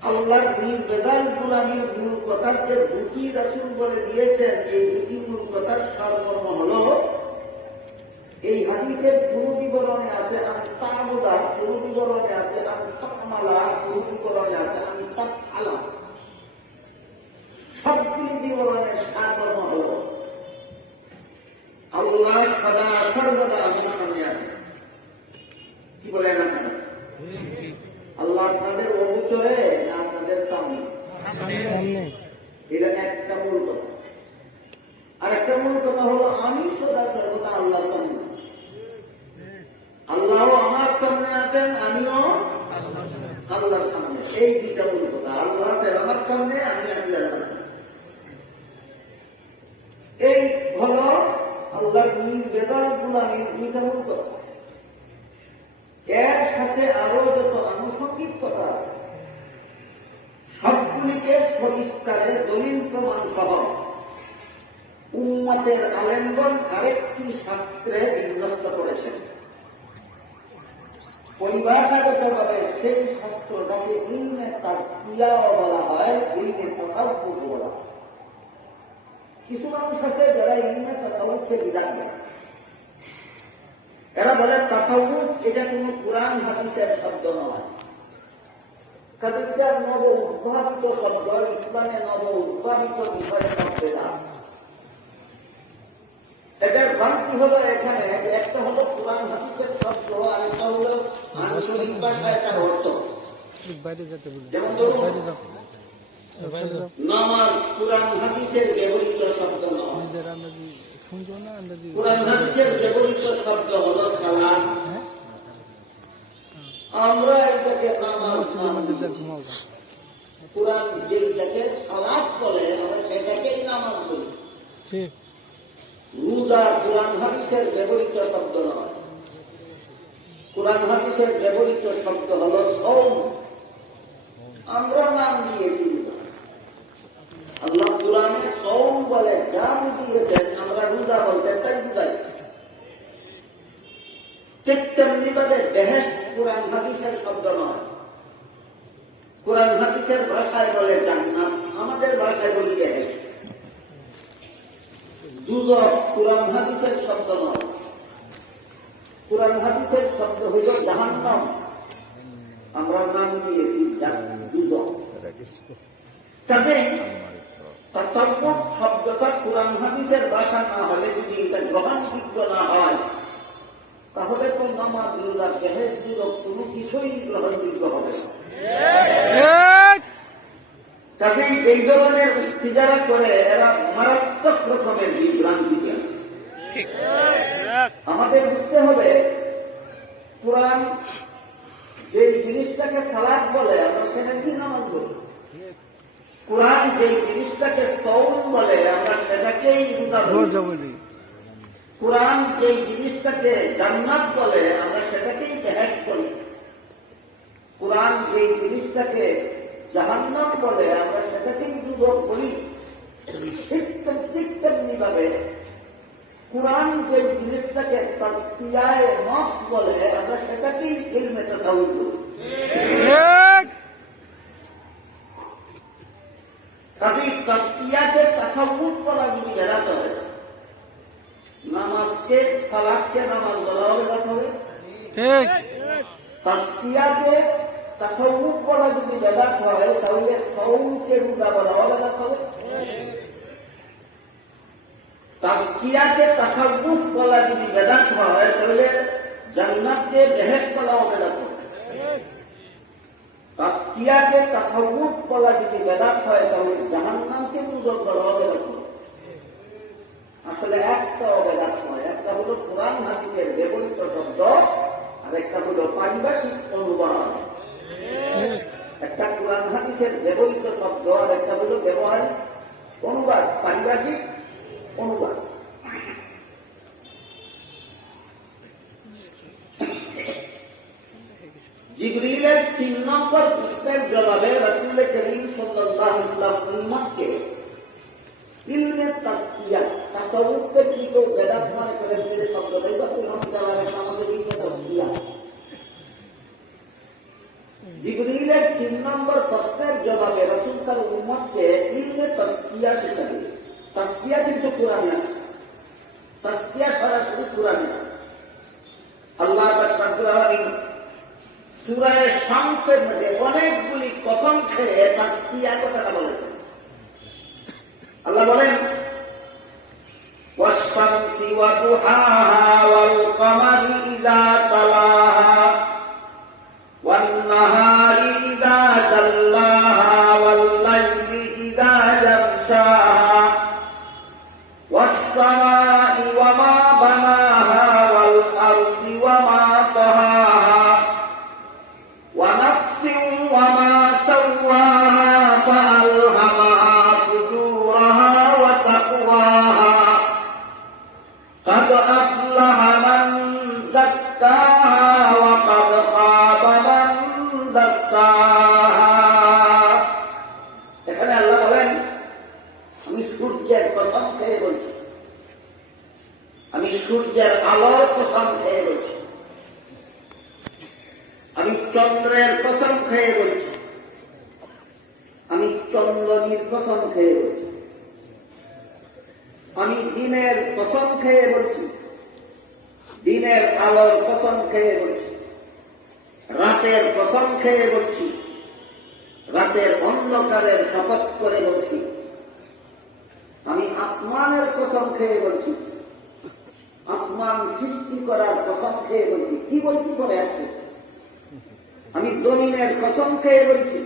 আল্লাহর নির্বেদাল গোলামির মূল কথার যে দুটি রাসূল বলে দিয়েছেন, এই দুটি মূল কথার সারমর্ম হল, এই হাদিসের কোন বিবরণে আছে আনতা'বুদা, কোন বিবরণে আছে আনতা'মালা, কোন বিবরণে আছে আনতা'আলা। সবগুলি বিবরণের সারমর্ম হল আল্লাহ সদা সর্বদা আমার সামনে আছে। কি বলেন আপনারা? আল্লাহ আপনাদের অগোচরে না আপনাদের সামনে? এটা একটা মূল কথা। আর একটা মূল কথা হলো আমি সদা সর্বদা আল্লাহর সামনে। আল্লাহও আমার সামনে আছেন, আমিও আল্লাহর সামনে। এই দুইটা মূল কথা। আল্লাহ আছেন আমার সামনে, আমি আছি আল্লাহর সামনে। এই হল আল্লাহর নির্বেদাল গোলামির দুইটা মূল কথা। এর সাথে আরো যত আনুষঙ্গিক কথা আছে সবগুলিকে সবিস্তারে দলিল প্রমাণ সহ উম্মতের আলেমগণ আরেকটি শাস্ত্রে বিন্যস্ত করেছেন। পরিভাষাগতভাবে সেই শাস্ত্রটাকে ইলমে তাজকিয়াও বলা হয়, ইলমে তাসাউফ বলা হয়। কিছু মানুষ আছে যারা ইলমে তাসাউফকে বিধান দেয়। এরা বলে তাসাউফ এটা কোন কুরআন হাদিসের শব্দ নয়, কাদিকার নব উদ্ভাবিত শব্দ, ইসলামে নব উদ্ভাবিত বিষয় শব্দ না। এদের ভ্রান্তি হলো এখানে একটা হলো কুরআন হাদিসের শব্দ, আর একটা হলো আঞ্চলিক ভাষায় তার অর্থ। যেমন ধরুন নামাজ কুরআন হাদিসের ব্যবহৃত শব্দ নয়। কুরআন হাদিসের ব্যবহৃত শব্দ হলো সালাত। আমরা এটাকে নামাজ মানি। কুরআন যেটাকে সালাত বলে আমরা সেটাকেই নামাজ বলি। রোজা কুরআন হাদিসের ব্যবহৃত শব্দ নয়। কুরআন হাদিসের ব্যবহৃত শব্দ হলো সওম। আমরা নাম দিয়েছি রোজা। আল্লাহ কুরআনে সওম বলে যা বুঝিয়েছেন, আমরা রোজা বলতে তাই বুঝাই। ঠিক তেমনিভাবে বেহেশত কুরআন হাদিসের শব্দ নয়। কুরআন হাদিসের ভাষায় বলে জান্নাত, আমাদের ভাষায় বলি বেহেশত। দুযখ কুরআন হাদিসের শব্দ নয়। কুরআন হাদিসের শব্দ হইল জাহান্নাম, আমরা নাম দিয়েছি দুযখ। কাজেই তাসাউফ শব্দটা কুরআন হাদিসের ভাষা না হলে, যদি এটা গ্রহণযোগ্য না হয়, তাহলে তো নামাজ রোজা বেহেশত দুযখ কোনো কিছুই গ্রহণযোগ্য হবে না। কাজেই এই ধরনের ইস্তিজারা করে এরা মারাত্মক রকমের বিভ্রান্তিতে আছে। আমাদের বুঝতে হবে কুরআন যে জিনিসটাকে সালাত বলে আমরা সেটা কি নামাজ বলি। কোরআন যে জিনিসটাকে সওম বলে আমরা সেটাকেই রোজা বলি। কোরআন যে জিনিসটাকে জান্নাত বলে আমরা সেটাকেই বেহেশত বলি। কোরআন যে জিনিসটাকে জাহান্নাম বলে আমরা সেটাকেই দুজক বলি। ঠিক তেমনি ভাবে কোরআন যে জিনিসটাকে তাসকিয়ায়ে নফস বলে আমরা সেটাকেই ইলমে তাসাউফ বলি। কাজে তাসকিয়াকে তাসাউফ বলা যদি বেড়াতে হয়, নামাজকে সালাতকে নামাজ বলা হবে না হবে। ঠিক। তাসকিয়াকে তাসাউফ বলা যদি বেদাত হয় তাহলে সওমকে রোজা বলা হবে না হবে। তাসকিয়াকে তাসাউফ বলা যদি বেদাত হয় তাহলে জান্নাতকে বেহেশত বলা হবে না হবে। তাসকিয়াকে তাসাউফ বলা যদি বেদাত হয় তাহলে জাহান্নামকে রোজা বলা হবে না হবে। আসলে একটা বেদাত নয়, একটা হলো কোরআন হাদিসের ব্যবহৃত শব্দ আর একটা হলো পারিভাষিক অনুবাদ। একটা কোরআন হাদিসের ব্যবহৃত শব্দ আর একটা হলো ব্যবহারিক অনুবাদ, পারিভাষিক অনুবাদ। জিবরিলের 3 নম্বর প্রশ্নের জবাবে রাসূল করিম সাল্লাল্লাহু আলাইহি ওয়াসাল্লাম উম্মতকে ইলমে তাসকিয়া তাসাউফের দিকে বেদাত মনে করে যে শব্দটাই রাসূল আমাদের ইলমে তাসকিয়া। জিবরিলের 3 নম্বর প্রশ্নের জবাবে রাসূল তার উম্মতকে ইলমে তাসকিয়া শেখালেন। তাসকিয়া কিন্তু কোরআনে আছে, তাসকিয়া সরাসরি কোরআনে আছে। আল্লাহ পাক রব্বুল আলামিন সূরা শামসের মধ্যে অনেকগুলি কসম খেয়ে তাসকিয়া কথাটা বলেছেন। আল্লাহ বলেন ওয়াশ-শামসি ওয়া দুহাহা ওয়াল কমারি ইযা তালাহা ওয়ান নাহারি ইযা জাল্লাহা ওয়াল লাইলি ইযা ইয়াগশাহা ওয়াস-সামাই ওয়া মা বানাহা ওয়াল আরদি ওয়া মা তাহাহা ওয়া নাফসিন ওয়া মা সাওয়াহা ফাআলহামাহা ফুজুরাহা ওয়া তাকওয়াহা قد أفلح من زكاها وقد خاب من دساها। এখানে আল্লাহ বলেন আমি সূর্যের কসম খেয়ে বলছি, আমি সূর্যের আলোর কসম খেয়ে বলছি, আমি চন্দ্রের কসম খেয়ে বলছি, আমি চন্দ্রনীর কসম খেয়ে বলছি, আমি দিনের কসম খেয়ে বলছি, দিনের আলোর কসম খেয়ে বলছি, রাতের কসম খেয়ে বলছি, রাতের অন্ধকারের শপথ করে বলছি, আমি আসমানের কসম খেয়ে বলছি, আসমান সৃষ্টি করার কসম খেয়ে বলছি। কি বলছি পরে আসছে, আমি জমিনের কসম খেয়ে বলছি,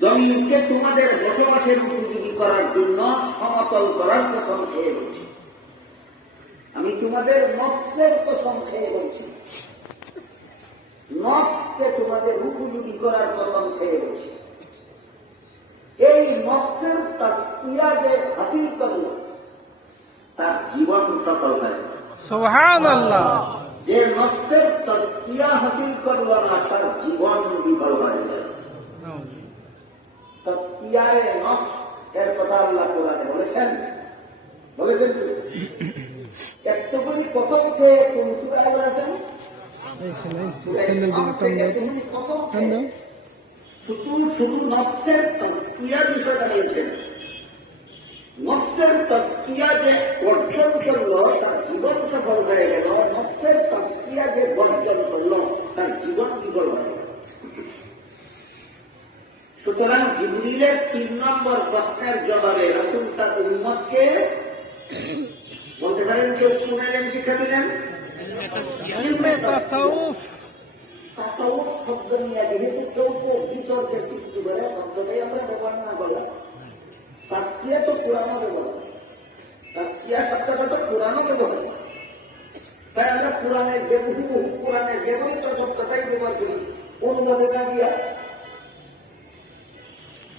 জমিনকে তোমাদের বসবাসের উপযোগী করার জন্য সমতল করার কসম খেয়ে বলছি, আমি তোমাদের নফসের কসম খেয়ে বলছি, নফসকে তোমাদের উপযোগী করার কসম খেয়ে বলছি। এই নফসের তাসকিয়া যে হাসিল করল তার জীবন সফল হয়েছে। সুবহানাল্লাহ। যে নফসের তাসকিয়া হাসিল করল না তার জীবন বিফল হয়ে গেল। তাসকিয়ায়ে নফস এর কথা আল্লাহ কোরআনে বলেছেন, বলেছেন কি একটুকুনি কসম খেয়ে কোন সূরায় বলেছেন, শুধু নফসের তাসকিয়ার বিষয়টা বলেছেন। নফসের তাসকিয়া যে অর্জন করলো তার জীবন সফল হয়ে গেল, নফসের তাসকিয়া যে বর্জন করলো তার জীবন বিফল হয়ে গেল। সুতরাং জিবরিলের 3 নম্বর প্রশ্নের জবাবে রাসূল তার উম্মতকে বলতে পারেন কেউ কোন ইলম শিক্ষা দিলেন, ইলমে তাসাউফ। তাসাউফ শব্দ নিয়ে যেহেতু কেউ বিতর্কের সৃষ্টি করে শব্দটাই আমরা ব্যবহার না করলাম। তাসকিয়া তো কোরআনে ব্যবহার, তাসকিয়া শব্দটা তো কোরআনে ব্যবহার। তাই আমরা কোরআনের যে কোরআনের যে বই তত্ত্বটাই ব্যবহার করি অন্যভাবে না দিয়া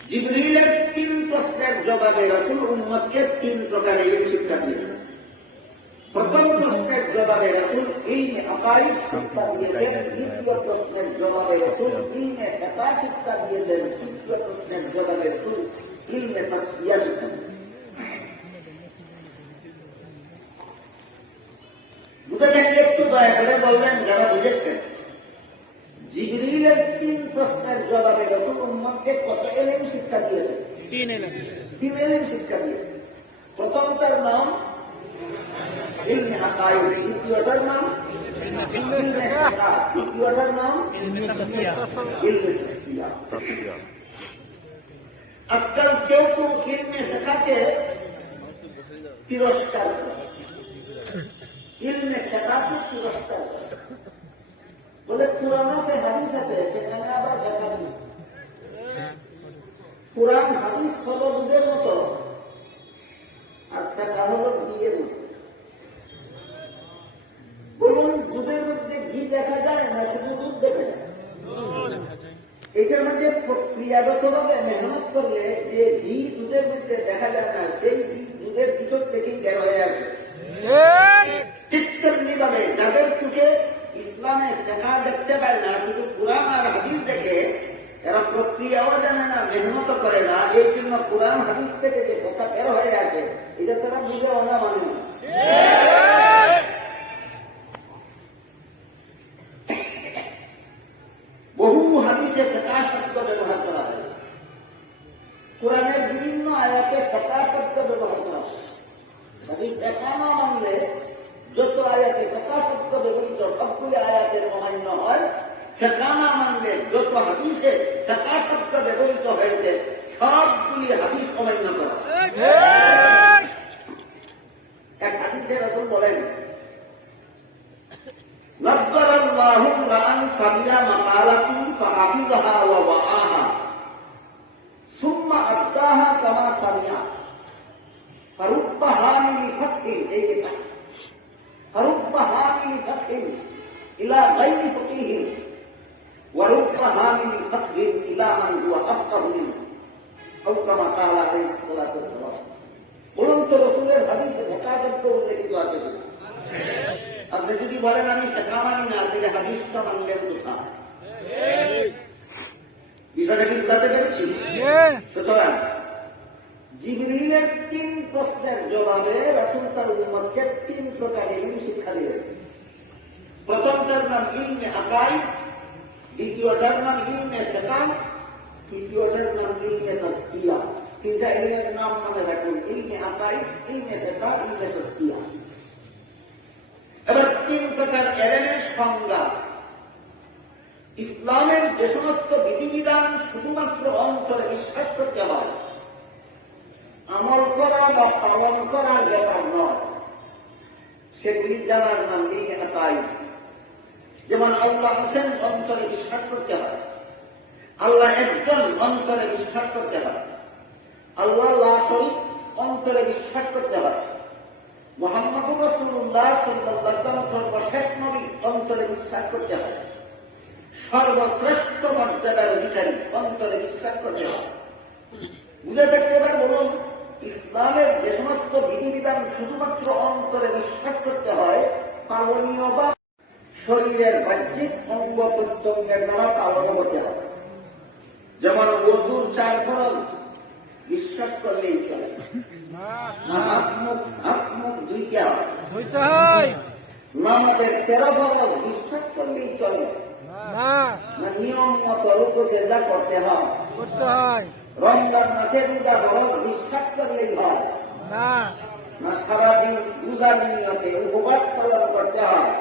জিবরিলের 3 প্রশ্নের জবাবে রাসূল উম্মতকে 3 প্রকারে শিক্ষা দিয়েছেন। প্রথম প্রশ্নের জবাবে রাসূল ইলমে আকাইদ শিক্ষা দিয়েছেন, দ্বিতীয় প্রশ্নের জবাবে রাসূল ইলমে ফিকহ শিক্ষা দিয়েছেন, তৃতীয় প্রশ্নের জবাবে রাসূল ইলমে তাসবিয়া শিক্ষা দিয়েছেন। বুঝেছেন? একটু দয়া করে বলবেন যারা বুঝেছেন। জিবরিলের 3 প্রশ্নের জবাবে রাসূল উম্মতকে কত ইলম শিক্ষা দিয়েছেন? 3 ইলম। 3 ইলম শিক্ষা দিয়েছেন। প্রথমটার নাম ইলমে আকাইদ, দ্বিতীয়টার নাম ইলমে ফিকহ, তৃতীয়টার নাম ইলমে তাসবিয়া। ইলমে তাসবিয়া। আজকাল কেউ কেউ ইলমে ফিকহকে তিরস্কার করে, ইলমে ফিকহকে তিরস্কার করে, বলে পুরানো যে হাদিস আছে সেখানে আবার দেখা নেই। পুরান হাদিস হলো দুধের মতো, আর ফিকহ হলো ঘিয়ের মতো। বলুন, দুধের মধ্যে ঘি দেখা যায় না শুধু দুধ দেখা যায়? এটার মধ্যে প্রক্রিয়াগত ভাবে মেহনত করলে যে ঘি দুধের মধ্যে দেখা যায় না সেই ঘি দুধের ভিতর থেকেই বের হয়ে আসে। ঠিক তেমনি ভাবে যাদের চোখে ইসলামের দেখা দেখতে পায় না, শুধু কোরআন আর হাদিস দেখে, এরা প্রক্রিয়াও জানে না, মেহনত করে না, এই জন্য কোরআন হাদিস থেকে যে কথা বের হয়ে আসে এটা তারা বুঝেও না, মানে না। বহু হাদিসে ফিকহ শব্দ ব্যবহার করা হয়, কোরআনের বিভিন্ন আয়াতে ফিকহ শব্দ ব্যবহার করা হয়। হাদিস দেখা না মানলে যত আয়াতে ফিকহ শব্দ ব্যবহৃত সবগুলি আয়াতের অমান্য হয়, ফিকহ না মানলে যত হাদিসে ফিকহ শব্দ ব্যবহৃত হয়েছে সবগুলি হাদিস অমান্য করা হয়। এক হাদিসে রাসূল বলেন, নব্বারাল্লাহু রাআন সামিয়া মাকালাতি ফাহাফিযাহা ওয়া ওয়াআহা সুম্মা আদ্দাহা কামা সামিয়া ফারুব্বা হামিলি ফাতহিন, এই কথা, ফারুব্বা হামিলি ফাতহিন ইলা গায়রি ফাকিহিন ওয়া রুব্বা হামিলি ফাতহিন ইলা মান হুয়া আফকাহু মিনহু আও কামা ক্বালা আলাইহিস সালাতু ওয়াস সালাম। বলুন তো রাসূলের হাদিসে ফিকহ শব্দ উল্লেখিত আছে কিনা? আপনি যদি বলেন আমি ফিকহ মানি না, তাহলে হাদিসটা মানলেন কোথায়? বিষয়টা কি বুঝাতে পেরেছি? সুতরাং জিবরিলের 3 প্রশ্নের জবাবে রাসূল তার উম্মতকে 3 প্রকার ইলম শিক্ষা দিলেন। প্রথমটার নাম ইলমে আকাইদ, দ্বিতীয়টার নাম ইলমে ফিকহ, তৃতীয়টার নাম ইলমে তাসবিয়া। 3টা ইলমের নাম মনে রাখুন, ইলমে আকাইদ, ইলমে ফিকহ, ইলমে তাসবিয়া। এবার 3 প্রকার ইলমের সংজ্ঞা। ইসলামের যে সমস্ত বিধিবিধান শুধুমাত্র অন্তরে বিশ্বাস করতে হয়, আমল করা বা পালন করার ব্যাপার নয়, সেগুলি জানার নাম ইলমে আকাইদ। যেমন আল্লাহ আছেন, অন্তরে বিশ্বাস করতে হয়। আল্লাহ একজন, অন্তরে বিশ্বাস করতে হয়। আল্লাহ লা শরীক, অন্তরে বিশ্বাস করতে হয়। মুহাম্মদুর রাসূলুল্লাহ সাল্লাল্লাহু আলাইহি ওয়াসাল্লাম সর্বশেষ নবী, অন্তরে বিশ্বাস করতে হয়। সর্বশ্রেষ্ঠ মর্যাদার অধিকারী, অন্তরে বিশ্বাস করতে হয়। বুঝে থাকতে এবার বলুন, ইসলামের যে সমস্ত বিধিবিধান শুধুমাত্র অন্তরে বিশ্বাস করতে হয়, পালনীয় বা শরীরের বাহ্যিক অঙ্গ প্রত্যঙ্গের দ্বারা পালন করতে হয়। যেমন ওযুর 4 ফরজ বিশ্বাস করলেই চলে, হাত মুখ ধুইতে হয়। নামাজের 13 ফরজ বিশ্বাস করলেই চলে, না নিয়ম মতো রুকু সিজদা করতে হয়। রমজান মাসের রোজা ফরজ বিশ্বাস করলেই হয়, না সারাদিন রোজার নিয়তে উপবাস পালন করতে হয়।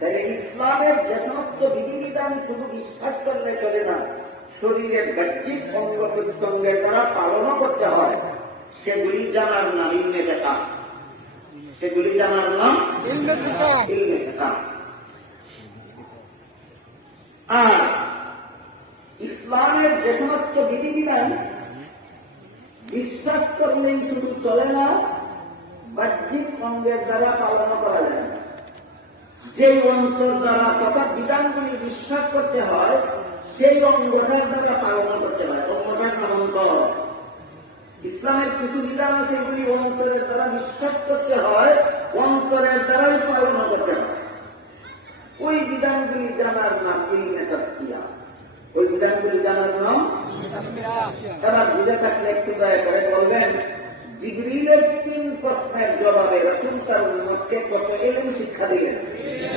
তাহলে ইসলামের যে সমস্ত বিধিবিধান শুধু বিশ্বাস করলে চলে না, শরীরের বাহ্যিক অঙ্গ প্রত্যঙ্গের দ্বারা পালনও করতে হয়। সেগুলি জানার নাম ইলমে ফিকহ, সেগুলি জানার নাম ইলমে ফিকহ। আর ইসলামের যে সমস্ত বিধিবিধান বিশ্বাস করলেই শুধু চলে না, বাহ্যিক অঙ্গের দ্বারা পালন করা যায় না। যে অন্তর দ্বারা তথা বিধানগুলি বিশ্বাস করতে হয় সেই অঙ্গটার দ্বারা পালন করতে হয়। অঙ্গটার নাম অন্তর। ইসলামের কিছু বিধান আছে, এগুলি অন্তরের দ্বারা বিশ্বাস করতে হয়, অন্তরের দ্বারাই পালন করতে হয়। ওই বিধানগুলি জানার নাম ইলমে তাসকিয়া। ওই বিধানগুলি জানার নাম, তারা বুঝে থাকলে একটু দয়া করে বলবেন, জিবরিলের 3 প্রশ্নের জবাবে রাসূল তার উম্মতকে কত ইলম শিক্ষা দিলেন?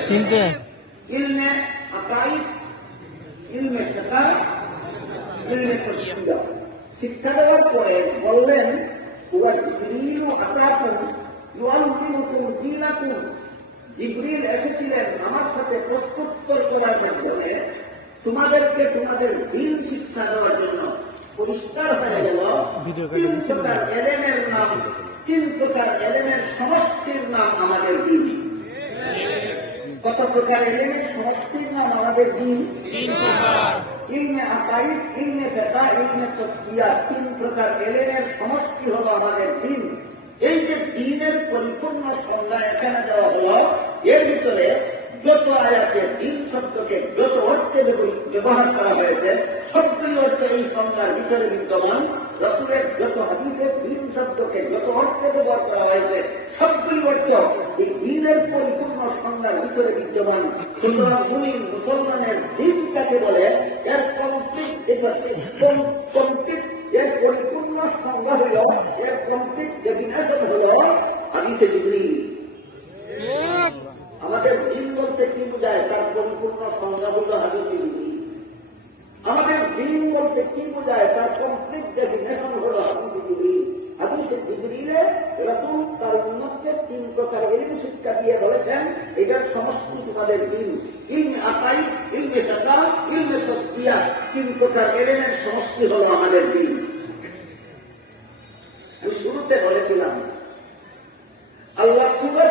তিনটে। ইলমে আকাইদ, ইলমে ফিকহ, ইলমে তাসকিয়া। শিক্ষা দেওয়ার পরে বললেন, ওয়া জিবরিল আতাকুম ইউআল্লিমুকুম দীনাকুম। জিবরিল এসেছিলেন আমার সাথে প্রত্যুত্তর করার মাধ্যমে তোমাদেরকে তোমাদের দিন শিক্ষা দেওয়ার জন্য। পরিষ্কার হয়ে গেল 3 প্রকার এলেমের নাম, 3 প্রকার এলেমের সমষ্টির নাম আমাদের দিন। কত প্রকার এলেমের সমষ্টির নাম আমাদের দিন? 3 প্রকার। ইলমে আকাইদ, ইলমে ফিকহ, ইলমে তাসকিয়া, 3 প্রকার এলেমের সমষ্টি হলো আমাদের দিন। এই যে দিনের পরিপূর্ণ সংজ্ঞা এখানে দেওয়া হলো, এর ভিতরে যত আয়াতে দিন শব্দকে যত অর্থে ব্যবহার করা হয়েছে সবগুলি অর্থ এই সংজ্ঞার ভিতরে বিদ্যমান। রাসূলের যত হাদিসে দিন শব্দকে যত অর্থে ব্যবহার করা হয়েছে সবগুলি অর্থ এই দিনের পরিপূর্ণ সংজ্ঞার ভিতরে বিদ্যমান। সুতরাং মুসলমানের দিন কাকে বলে, এর কমপ্লিট এর পরিপূর্ণ সংজ্ঞা হল, এর কমপ্লিট ডেফিনেশন হল হাদিসে জিবরিল। আমাদের দিন বলতে কি বোঝায়, তার পরিপূর্ণ সংজ্ঞা হল হাদিসে জিবরিল। আমাদের দিন বলতে কি বোঝায়, তার কমপ্লিট ডেফিনেশন হল হাদিসে জিবরিল। হাদিসে জিবরিলে রাসূল তার উম্মতকে 3 প্রকার ইলম শিক্ষা দিয়ে বলেছেন, এটার সমষ্টি তোমাদের দিন। ইলমে আকাইদ, ইলমে ফিকহ, ইলমে তাসকিয়া, 3 প্রকার ইলমের সমষ্টি হল আমাদের দিন। আমি শুরুতে বলেছিলাম আল্লাহ সূরা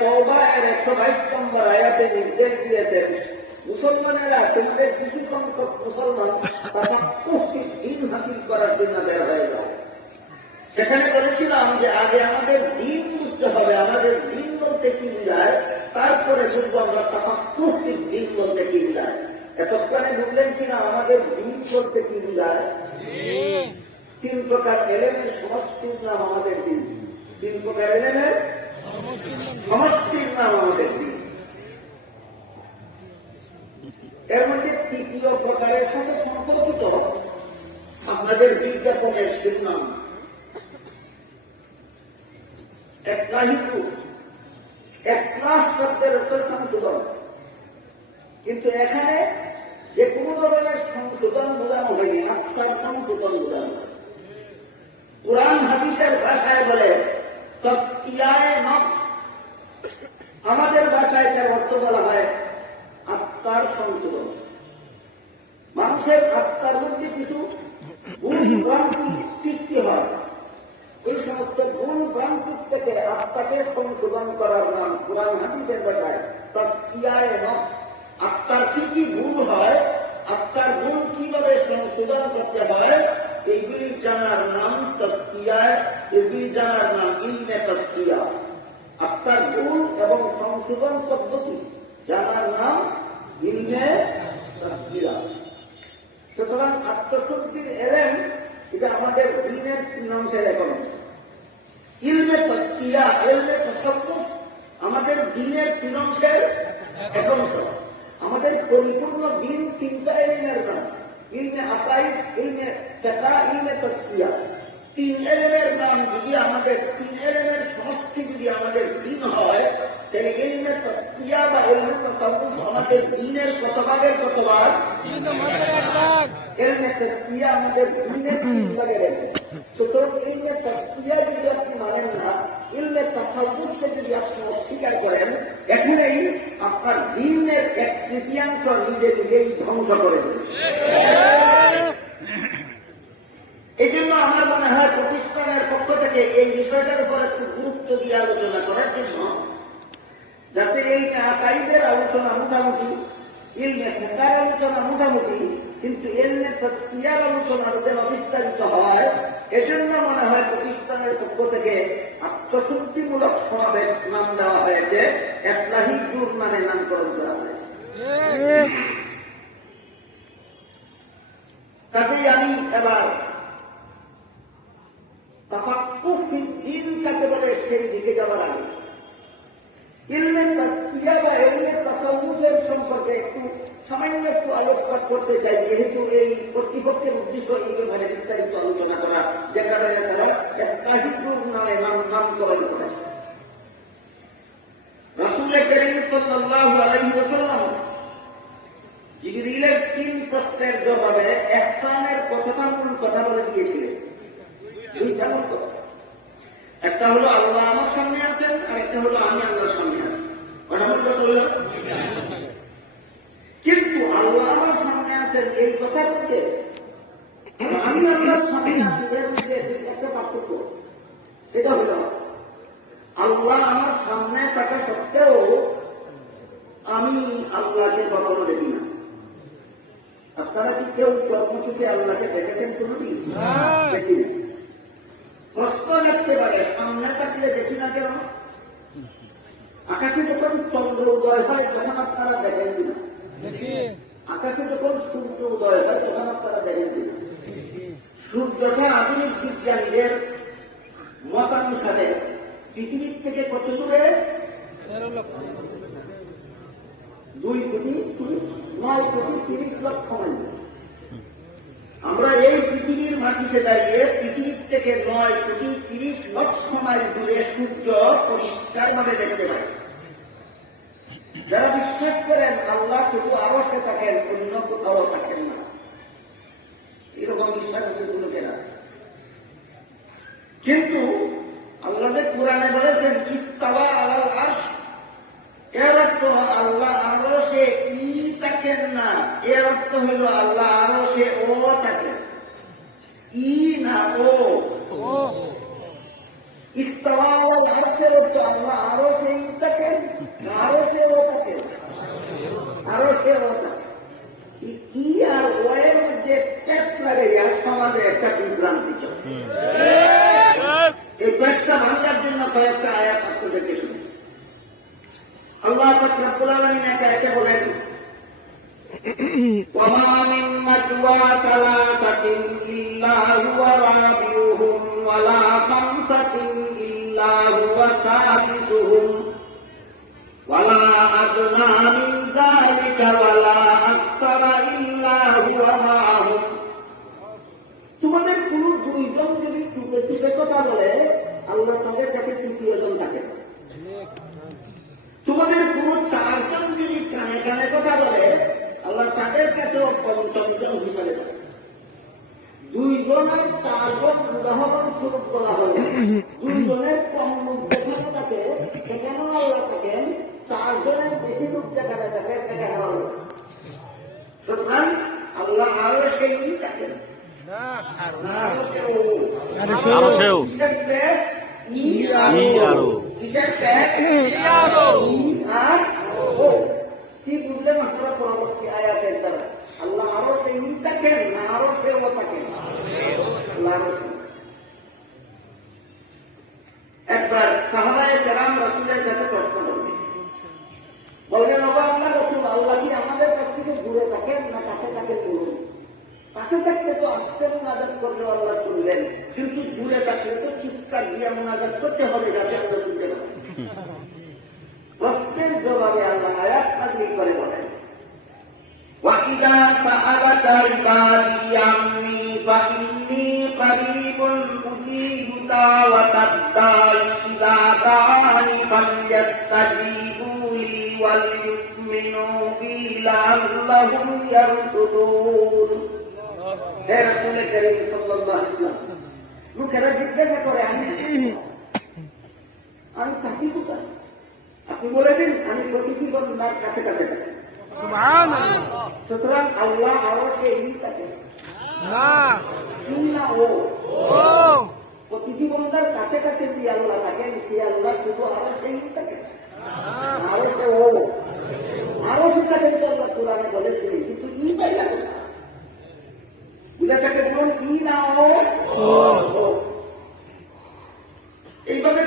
তাওবা এর 122 নম্বর আয়াতে নির্দেশ দিয়েছেন, মুসলমানেরা তোমাদের কিছু সংখ্যক মুসলমান দিন হাসিল করার জন্য বের হয়ে যাও। সেখানে বলেছিলাম যে আগে আমাদের দিন বুঝতে হবে, আমাদের দিন বলতে কি বোঝায়, তারপরে বুঝবো আমরা তাফাক্কুহির দিন বলতে কি বোঝায়। এতক্ষণে বুঝলেন কিনা আমাদের দিন বলতে কি বোঝায়? 3 প্রকার এলেমের সমষ্টির নাম আমাদের দিন। 3 প্রকার এলেমের সমষ্টির নাম আমাদের দিন। এর মধ্যে 3য় প্রকারের সাথে সম্পর্কিত আপনাদের বিজ্ঞাপনের শিরোনাম ইসলাহ শব্দের অর্থ সংশোধন, কিন্তু এখানে যে কোনো ধরনের সংশোধন বোঝানো হয়নি, আত্মার সংশোধন বোঝানো। কুরআন হাদিসের ভাষায় বলে তাসকিয়ায়ে নফস, আমাদের ভাষায় তার অর্থ বলা হয় আত্মার সংশোধন। মানুষের আত্মার মধ্যে কিছু ভুল ভ্রান্তি সৃষ্টি হয়, এই সমস্ত ভুল ভ্রান্তি থেকে আত্মাকে সংশোধন করার নাম কুরআন হাদিসের ভাষায় তাসকিয়ায়ে নফস। আত্মার কি কি ভুল হয়, আত্মার ভুল কিভাবে সংশোধন করতে হয়, এইগুলি জানার নাম তাসকিয়া, এগুলি জানার নাম ইলমে তাসকিয়া। আত্মার ভুল এবং সংশোধন পদ্ধতি জানার নাম ইলমে তাসকিয়া। সুতরাং আত্মশুদ্ধির এলেম এটা আমাদের দিনের 3 অংশের এক অংশ। ইলমে তাসকিয়া, ইলমে তাসাব্বুফ আমাদের দিনের 3 অংশের এক অংশ। আমাদের পরিপূর্ণ দিন 3টা এলেমের নাম, ইলমে আকাইদ, ইলমে ফিকহ, ইলমে তাসকিয়া। 3 এলেমের নাম যদি আমাদের 3 এলেমের সমষ্টি যদি আমাদের দিন হয়, তাহলে ইলমে তাসকিয়া বা ইলমে তাসাব্বুফ আমাদের দিনের কত ভাগের কত ভাগ? 1 ভাগ। ইলমে তাসকিয়া আমাদের দিনের 3 ভাগের 1 ভাগ। সুতরাং ইলমে তাসকিয়া যদি আপনি মানেন না, ইলমে তাসাব্বুফকে যদি আপনি অস্বীকার করেন, এখানেই আপনার দিনের 1/3 নিজে নিজেই ধ্বংস করে দেবে। এই জন্য আমার মনে হয় প্রতিষ্ঠানের পক্ষ থেকে এই বিষয়টার উপর একটু গুরুত্ব দিয়ে আলোচনা করার জন্য, যাতে এই আকাইদের আলোচনা মোটামুটি, ইলমে ফিকহের আলোচনা মোটামুটি, কিন্তু ইলমে তাসকিয়ার আলোচনা যেন বিস্তারিত হয়, এজন্য মনে হয় প্রতিষ্ঠানের পক্ষ থেকে আত্মশুদ্ধিমূলক সমাবেশ নাম দেওয়া হয়েছে, ইসলাহি জুর নামে নামকরণ করা হয়েছে। কাজেই আমি এবার তাফাক্কুহ ফিদ্দীন কাকে বলে সেই দিকে যাওয়ার আগে ইলমে তাসফিয়া বা ইলমে তাসাউফের সম্পর্কে সামান্য একটু আলোকপাত করতে চাই, যেহেতু এই কর্তৃপক্ষের উদ্দেশ্য এই ব্যাপারে বিস্তারিত আলোচনা করা, যে কারণে তারা ইসলাহি জুর নামে নামকরণ করেছে। রাসূল কারীম সাল্লাল্লাহু আলাইহি ওয়াসাল্লাম জিবরিলের 3 প্রশ্নের জবাবে ইহসানের প্রথমামূল কথা বলে দিয়েছিলেন। দুইটা কথা, একটা হলো আল্লাহ আমার সামনে আছেন, আর একটা হলো আমি আল্লাহর সামনে আছি। কথা বলতে হলো, কিন্তু আল্লাহ আমার সামনে আছেন এই কথা বলতে আমি আল্লাহর সামনে আছি এর মধ্যে একটা পার্থক্য। সেটা হলো আল্লাহ আমার সামনে থাকা সত্ত্বেও আমি আল্লাহকে কখনো দেখি না। আপনারা কি কেউ চর্মচুকে আল্লাহকে দেখেছেন কোনদিন? দেখি না। প্রশ্ন রাখতে পারে সামনে থাকলে দেখি না কেন? আকাশে যখন চন্দ্র উদয় হয় তখন আপনারা দেখেন কিনা? আকাশে যখন সূর্য উদয় হয় তখন আপনারা দেখেন কিনা? সূর্যটা আধুনিক বিজ্ঞানীদের মতানুসারে পৃথিবীর থেকে কত দূরে? 2,9,30,00,000 মাইল। আমরা এই পৃথিবীর মাটিতে দাঁড়িয়ে পৃথিবীর থেকে 9,30,00,000 মাইল দূরে সূর্য পরিষ্কার ভাবে দেখতে পাই। যারা বিশ্বাস করেন আল্লাহ শুধু আরশে থাকেন, অন্য কোথাও থাকেন না, এরকম বিশ্বাস লোকের আছে। কিন্তু আল্লাহ যে কোরআনে বলেছেন ইস্তাওয়া আলাল আরশ, এর অর্থ আল্লাহ আরশে থাকেন না, এর অর্থ হইল আল্লাহ আরশে ও থাকেন, না ও। ইস্তাওয়া আলাল আরশের অর্থ আল্লাহ আরশে থাকেন, আরশে ও থাকেন, আরশে ও থাকেন। ই আর ও এর মধ্যে পেশ লাগাইয়া সমাজে একটা বিভ্রান্তি চলে। এই পেশটা ভাঙার জন্য কয়েকটা আয়াত আপনাদেরকে শুনি। আল্লাহ পাক রব্বুল আলামিন একে বলেন, ওয়ামা মিন নাজওয়া সালাসাতিন ইল্লা হুয়া রাবিউহুম ওয়ালা খামসাতিন ইল্লা হুয়া সাদিসুহুম ওয়ালা আদনা মিন যালিকা ওয়ালা আকসারা ইল্লা হুয়া মাআহুম। তোমাদের কোন দুইজন যদি চুপে চুপে কথা বলে আল্লাহ তাদের কাছে তৃতীয়জন থাকে। তোমাদের কোন 4 জন যদি কানে কানে কথা বলে আল্লাহ তাদের কাছেও 5ম জন হিসাবে থাকে। 2 জনের 4 জন উদাহরণ স্বরূপ করা হলে 2 জনের কম লোক যেখানে থাকে সেখানেও আল্লাহ থাকেন, 4 জনের বেশি লোক যেখানে থাকে সেখানে আল্লাহ। সুতরাং আল্লাহ আরো সেই থাকেন, কি বুঝলেন আপনারা পরবর্তী আয়াতের দ্বারা? আল্লাহ আরো সেই থাকেন না আরো সেও থাকেন? একবার সাহাবায়ে কেরাম রাসূলের কাছে প্রশ্ন করলেন, বললেন ওগো আল্লাহ রাসূল, আল্লাহ কি আমাদের কাছ থেকে দূরে থাকেন না কাছে থাকেন? বলুন। কাছে থাকলে তো আস্তে মুনাজাত করলে আল্লাহ শুনলেন, কিন্তু দূরে থাকলে তো চিৎকার দিয়ে মুনাজাত করতে হবে যাতে আমরা শুনতে পারি। প্রশ্নের জবাবে আল্লাহ আয়াত নাযিল করে বলেন, ওয়াইদা সাআলাকা ইবাদি আন্নী ফাইন্নী করিবুন উজিবু দাওয়াতাদ ইযা দাআনি ফালইস্তাজিবু লি ওয়াল ইউমিনু বি লাআল্লাহুম ইয়ারশুদুন। হে রাসূল কারীম সাল্লাল্লাহু আলাইহি ওয়াসাল্লাম, লোকেরা জিজ্ঞাসা করে আমি থাকি কোথায়? আপনি বলে দিন আমি প্রতিটি বন্দার কাছে কাছে থাকি। সুবহানাল্লাহ। সুতরাং আল্লাহ আরো সেই থাকেন না, ও প্রতিটি বন্দার কাছে কাছে যে আল্লাহ থাকেন সে আল্লাহ শুধু আরো সেই থাকেন, আরো সে ও আরো সে থাকেন তো আল্লাহ কোরআনে বলেছিলেন, কিন্তু ই পাইলা কোথায়? বুঝাটাকে বলুন ই না ও। এইভাবে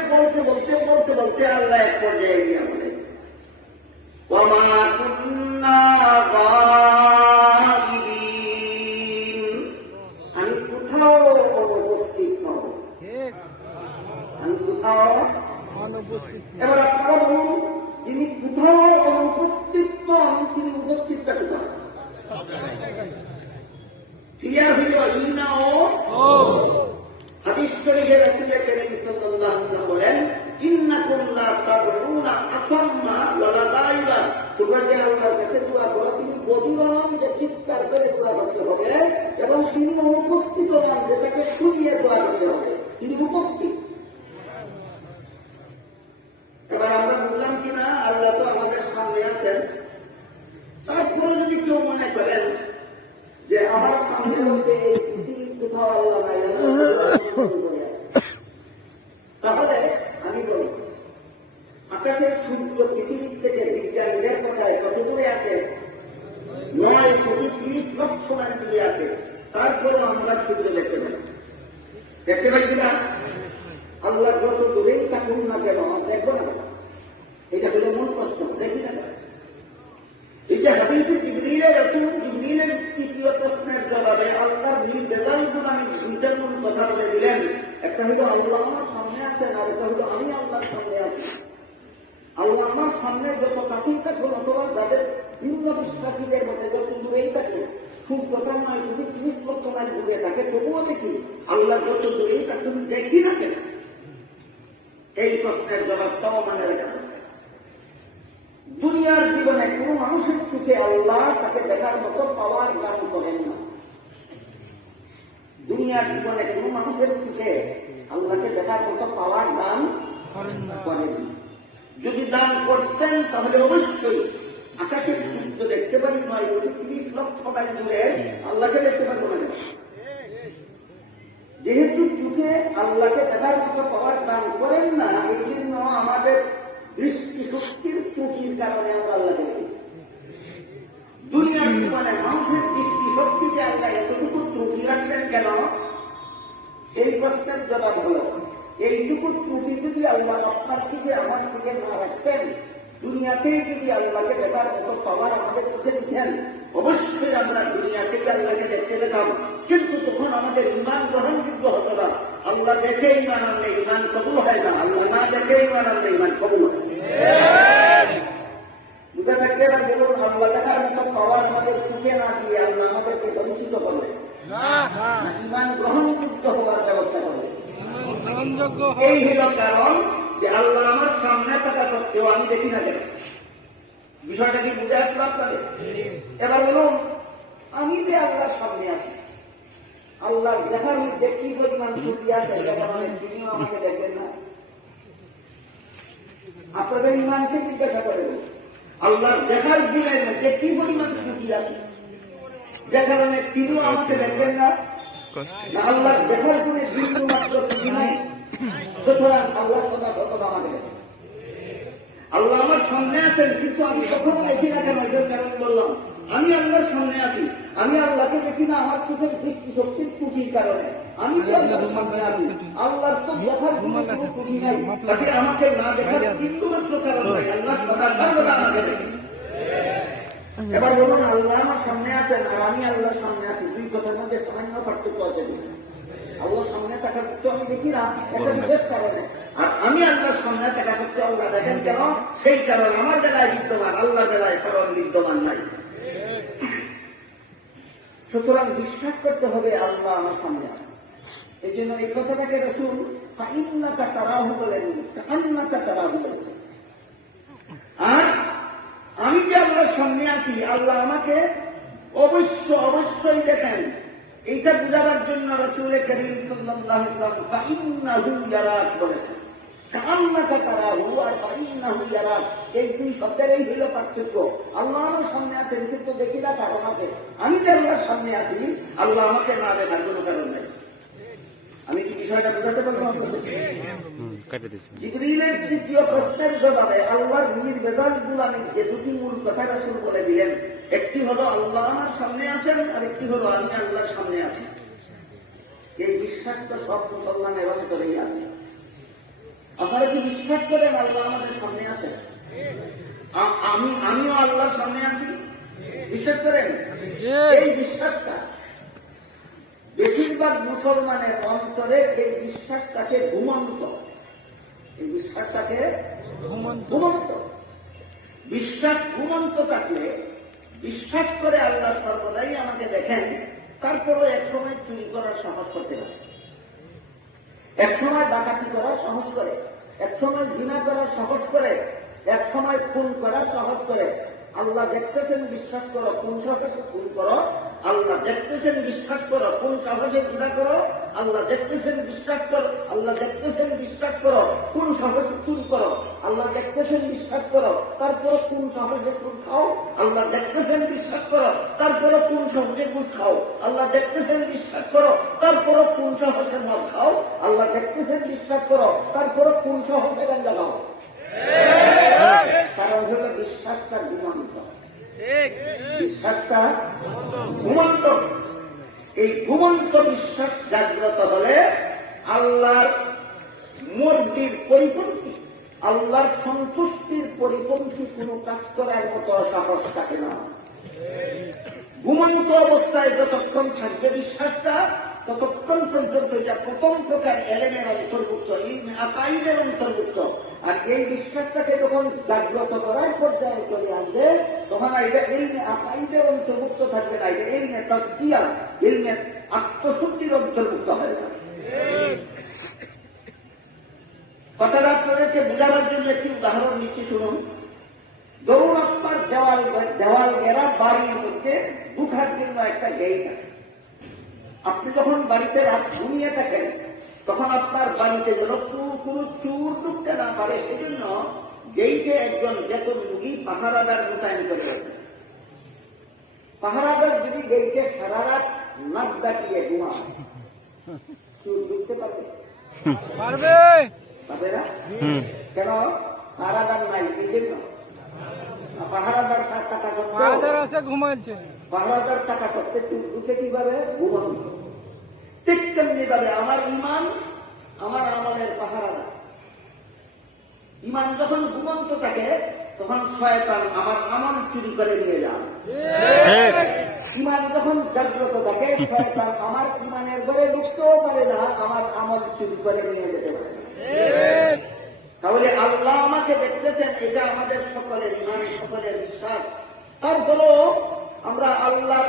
উপস্থিত থাকতে পারে। ক্লিয়ার হইল ইনা ও হাদিস শরীফে রাসূল কারীম সাল্লাল্লাহু আলাইহি ওয়াসাল্লাম বলেন ইন্নাকুম লা তাদউনা আসাম্মা ওয়া লা দাইবা, তোমরা যে আল্লাহর কাছে দোয়া করো তুমি বধিরন যে চিৎকার করে দোয়া করতে হবে এবং তিনি উপস্থিত হন যেটাকে শুনিয়ে দোয়া করতে হবে, তিনি উপস্থিত। এবার আমরা বললাম কিনা আল্লাহ তো আমাদের সামনে আছেন, তারপরে যদি কেউ মনে করেন যে আমার সামনে বলতে এই পৃথিবীর কোথাও আল্লাহ নাই, তাহলে আমি বলি আকাশের সূর্য পৃথিবীর থেকে বিজ্ঞানীদের কথায় কত দূরে আছে? 9,30,00,000 মাইল দূরে আছে। তারপরে আমরা সূর্য দেখতে পাই, দেখতে পাই কিনা? আল্লাহ যত দূরেই থাকুন না কেন দেখবো না, এটা হলো মূল প্রশ্ন, দেখি না। এই যে হাদিসে জিবরীলের রাসূল জিবরীলের তৃতীয় প্রশ্নের জবাবে আল্লাহর নির্দেশাবলী আমি দুইটা মূল কথা বলে দিলেন। একটা হলো আল্লাহ আমার সামনে আছেন, আর একটা হলো আমি আল্লাহর সামনে আছি। আল্লাহ আমার সামনে যত কাছেই থাকুন অথবা যাদের ভিন্ন বিশ্বাসীদের মধ্যে যত দূরেই থাকে, সূর্যটা 9,30,00,000 মাইল দূরে থাকে, তবুও দেখি আল্লাহ যত দূরেই থাকুন দেখি না কেন? এই প্রশ্নের জবাবটাও মানে রাখা। দুনিয়ার জীবনে কোন মানুষের চোখে আল্লাহ তাকে দেখার মতো পাওয়ার দান করেন না। দুনিয়ার জীবনে কোন মানুষের চোখে আল্লাহকে দেখার মতো পাওয়ার দান করেন। যদি দান করতেন তাহলে অবশ্যই আকাশের সূর্য দেখতে পারি 9,30,00,000 মাইল দূরে, আল্লাহকে দেখতে পারবো না। যেহেতু চোখে আল্লাহকে দেখার মতো পাওয়ার দান করেন না, এই জন্য আমাদের দৃষ্টি শক্তির ত্রুটির কারণে আমরা আল্লাহকে দেখি। দুনিয়ার জীবনে মানুষের দৃষ্টি শক্তিতে আল্লাহ এতটুকু ত্রুটি রাখলেন কেন? এই প্রশ্নের জবাব হল এইটুকু ত্রুটি যদি আল্লাহ আপনার থেকে আমার থেকে না রাখতেন, দুনিয়াতেই যদি আল্লাহকে দেখার মতো পাওয়ার আমাদের চোখে দিতেন, অবশ্যই আমরা দুনিয়া থেকে আল্লাহকে দেখতে পেতাম। কিন্তু তখন আমাদের ইমান গ্রহণযোগ্য হতো না। আল্লাহ দেখে ইমান আনলে ইমান কবুল হয় না, আল্লাহ না দেখে ইমান আনলে ইমান কবুল হয়। বুঝে থাকতে এবার বলুন, আল্লাহ দেখার মতো পাওয়ার আমাদের চোখে না দিয়ে আল্লাহ আমাদেরকে বঞ্চিত করবে, ইমান গ্রহণযোগ্য হওয়ার ব্যবস্থা করবে। এই হল কারণ যে আল্লাহ আমার সামনে থাকা সত্ত্বেও আমি দেখি না কেন। বিষয়টা কি বুঝে আসলো আপনাদের? এবার বলুন, আমি যে আল্লাহর সামনে আছি, আল্লাহ দেখার মধ্যে কি পরিমাণ ত্রুটি আছে তিনিও আমাকে দেখবেন না? আপনাদের ইমানকে জিজ্ঞাসা করে আল্লাহ দেখার গুণের মধ্যে কি পরিমাণ ত্রুটি আছে, যে কারণে তিনিও আমাকে দেখবেন না? আল্লাহ দেখার গুণে বিন্দু মাত্র ত্রুটি নাই, সুতরাং আল্লাহ সদা সততা আমাকে দেখেন। আল্লাহ আমার সামনে আছেন, কিন্তু আমি কখনো দেখি না কেন? এটার কারণ বললাম, আমি আল্লাহর সামনে আছি, আমি আল্লাহকে দেখি না আমার চোখের দৃষ্টি শক্তির ত্রুটির কারণে। আমি তো আল্লাহর সামনে আছি, আল্লাহর তো দেখার কোনো ত্রুটি নাই, তাকে আমাকে না দেখার কিন্তু মাত্র কারণ নাই, আল্লাহ সদা সর্বদা আমাকে দেখেন। এবার বলুন, আল্লাহ আমার সামনে আছেন আর আমি আল্লাহর সামনে আছি, দুই কথার মধ্যে সামান্য পার্থক্য আছে। আল্লাহর সামনে থাকা সত্ত্বেও আমি দেখি না, একটা বিশেষ কারণে। আর আমি আল্লাহর সামনে থাকা সত্ত্বেও আল্লাহ দেখেন কেন? সেই কারণ আমার বেলায় বিদ্যমান, আল্লাহর বেলায় কারণ বিদ্যমান নাই। সুতরাং বিশ্বাস করতে হবে আল্লাহ আমার সামনে আছে। এই জন্য এই কথাটাকে রাসূল ফাইন্নাকা তারাহু বলেন, কান্নাকা তারাহু বলেন। আর আমি যে আল্লাহর সামনে আছি, আল্লাহ আমাকে অবশ্যই দেখেন। এইটা বুঝাবার জন্য রাসূল কারীম সাল্লাল্লাহু আলাইহি ওয়াসাল্লাম ফাইন্নাহু ইয়ারাক বলেছেন। কান্নাকা তারাহু আর ফাইন্নাহু ইয়ারাক, এই দুই শব্দের এই হলো পার্থক্য। আল্লাহ আমার সামনে আছেন কিন্তু দেখি না, কারণ আছে। আমি যে আল্লাহর সামনে আছি, আল্লাহ আমাকে না দেখার কোনো কারণ নাই। আমি কি বিষয়টা বুঝাতে পারবো? জিবরীলের তৃতীয় প্রশ্নের জবাবে আল্লাহর নির্দেশাবলী আমি যে দুটি মূল কথা রাসূল বলে দিলেন, একটি হলো আল্লাহ আমার সামনে আছেন, আর একটি হলো আমি আল্লাহর সামনে আছি। এই বিশ্বাসটা সব মুসলমানের অন্তরেই আছে। আপনারা কি বিশ্বাস করেন আল্লাহ আমাদের সামনে আছেন? আমিও আল্লাহর সামনে আছি, বিশ্বাস করেন? এই বিশ্বাসটা বেশিরভাগ মুসলমানের অন্তরে এই বিশ্বাসটাকে ঘুমন্ত, এই বিশ্বাসটাকে ঘুমন্ত। বিশ্বাস ঘুমন্ত থাকলে বিশ্বাস করে আল্লাহ সর্বদাই আমাকে দেখেন, তারপরও এক সময় চুরি করার সাহস করতে পারে, এক সময় ডাকাতি করার সাহস করে, এক সময় জিনা করার সাহস করে, এক সময় খুন করার সাহস করে। আল্লাহ দেখতেছেন, বিশ্বাস করো, কোন সাহসে খুন করো। আল্লাহ দেখতেছেন, বিশ্বাস করো, কোন সাহসে জিনা করো। আল্লাহ দেখতেছেন, বিশ্বাস করো, আল্লাহ দেখতেছেন, বিশ্বাস করো, কোন সাহসে চুরি করো। আল্লাহ দেখতেছেন, বিশ্বাস করো, তারপর কোন সাহসে সুদ খাও। আল্লাহ দেখতেছেন, বিশ্বাস করো, তারপরে কোন সাহসে ঘুষ খাও। আল্লাহ দেখতেছেন, বিশ্বাস করো, তারপরে কোন সাহসে মদ খাও। আল্লাহ দেখতেছেন, বিশ্বাস করো, তারপরে কোন সাহসে গাঞ্জা খাও। কারণ হলো বিশ্বাসটা ঘুমন্ত, বিশ্বাসটা ঘুমন্ত। এই ঘুমন্ত বিশ্বাস জাগ্রত হলে আল্লাহর মর্জির পরিপন্থী, আল্লাহর সন্তুষ্টির পরিপন্থী কোনো কাজ করার মতো সাহস থাকে না। ঘুমন্ত অবস্থায় যতক্ষণ থাকবে বিশ্বাসটা, ততক্ষণ পর্যন্ত এটা প্রথম প্রকার এলেমের অন্তর্ভুক্ত, ইলমে আকাইদের অন্তর্ভুক্ত। আর এই বিশ্বাসটাকে যখন জাগ্রত করার পর্যায়ে চলে আসবে, তখন এটা ইলমে আকাইদের অন্তর্ভুক্ত থাকবে না, এটা ইলমে তাজকিয়া, ইলমে আত্মশুদ্ধির অন্তর্ভুক্ত হয় না। কথাটা আপনাদেরকে বোঝাবার জন্য একটি উদাহরণ নিচ্ছি, শুনুন। ধরুন আপনার দেওয়াল ঘেরা বাড়ির মধ্যে ঢুকার জন্য একটা গেট আছে। আপনি যখন বাড়িতে রাত ঘুমিয়ে থাকেন, তখন আপনার বাড়িতে যেন কোনো চোর ঢুকতে না পারে, সেজন্য গেইটে একজন বেতনভোগী পাহারাদার মোতায়েন করে। পাহারাদার যদি গেইটে সারা রাত নাক ডাকিয়ে ঘুমায়, চোর ঢুকতে পারবে? পারবে না। কেন? পাহারাদার নাই, এই জন্য। পাহারাদার টাকা আছে, ঘুমাচ্ছে। পাহারাদার টাকা সত্ত্বে চোর ঢুকে কিভাবে? ঘুমানো। ঠিক তেমনি ভাবে আমার ইমান আমার আমলের পাহারাদার। ইমান যখন ঘুমন্ত থাকে, তখন শয়তান আমার আমল চুরি করে নিয়ে যান। ইমান যখন জাগ্রত থাকে, শয়তান আমার ইমানের ঘরে ঢুকতেও পারে না, আমার আমল চুরি করে নিয়ে যেতে পারে। তাহলে আল্লাহ আমাকে দেখতেছেন, এটা আমাদের সকলের ইমান, সকলের বিশ্বাস। তারপরেও আমরা আল্লাহ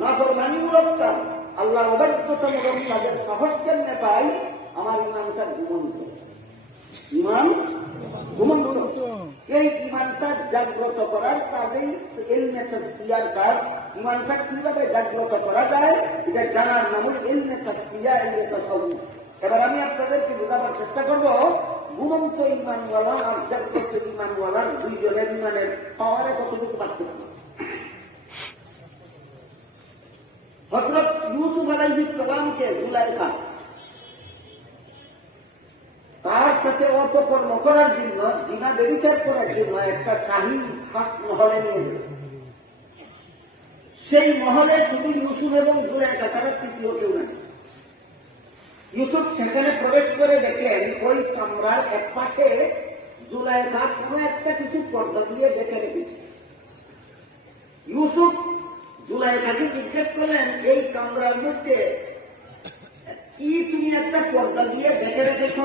নাফরমানিমূলক কাজ, আল্লাহর অবাধ্যতামূলক কাজের সাহস কেমনে পাই? আমার ইমানটা ঘুমন্ত, ইমান ঘুমন্ত। এই ইমানটা জাগ্রত করার কাজেই ইলমে তাজকিয়ার কাজ। ইমানটা কিভাবে জাগ্রত করা যায়, এটা জানার নাম ইলমে তাজকিয়া, ইলমে তাসাউফ। এবার আমি আপনাদেরকে বোঝাবার চেষ্টা করবো, ঘুমন্ত ইমানওয়ালা আর জাগ্রত ইমানওয়ালার দুইজনের ইমানের পাওয়ারে কতটুকু পার্থক্য। হযরত ইউসুফ আলাইহিস সালামকে জুলাইখা তার সাথে অপকর্ম করার জন্য, জিনা ব্যভিচার করার জন্য একটা শাহী খাস মহলে নিয়ে যায়। সেই মহলে শুধু ইউসুফ এবং জুলাইখা ছাড়া তৃতীয় কেউ নেই। ইউসুফ সেখানে প্রবেশ করে দেখেন, ওই কামরার এক পাশে জুলাইখা কোনো একটা কিছু পর্দা দিয়ে দেখে রেখেছে। ইউসুফ জুলাইখাকে জিজ্ঞেস করলেন, এই কামরার মধ্যে কি তুমি একটা পর্দা দিয়ে দেখে রেখেছ?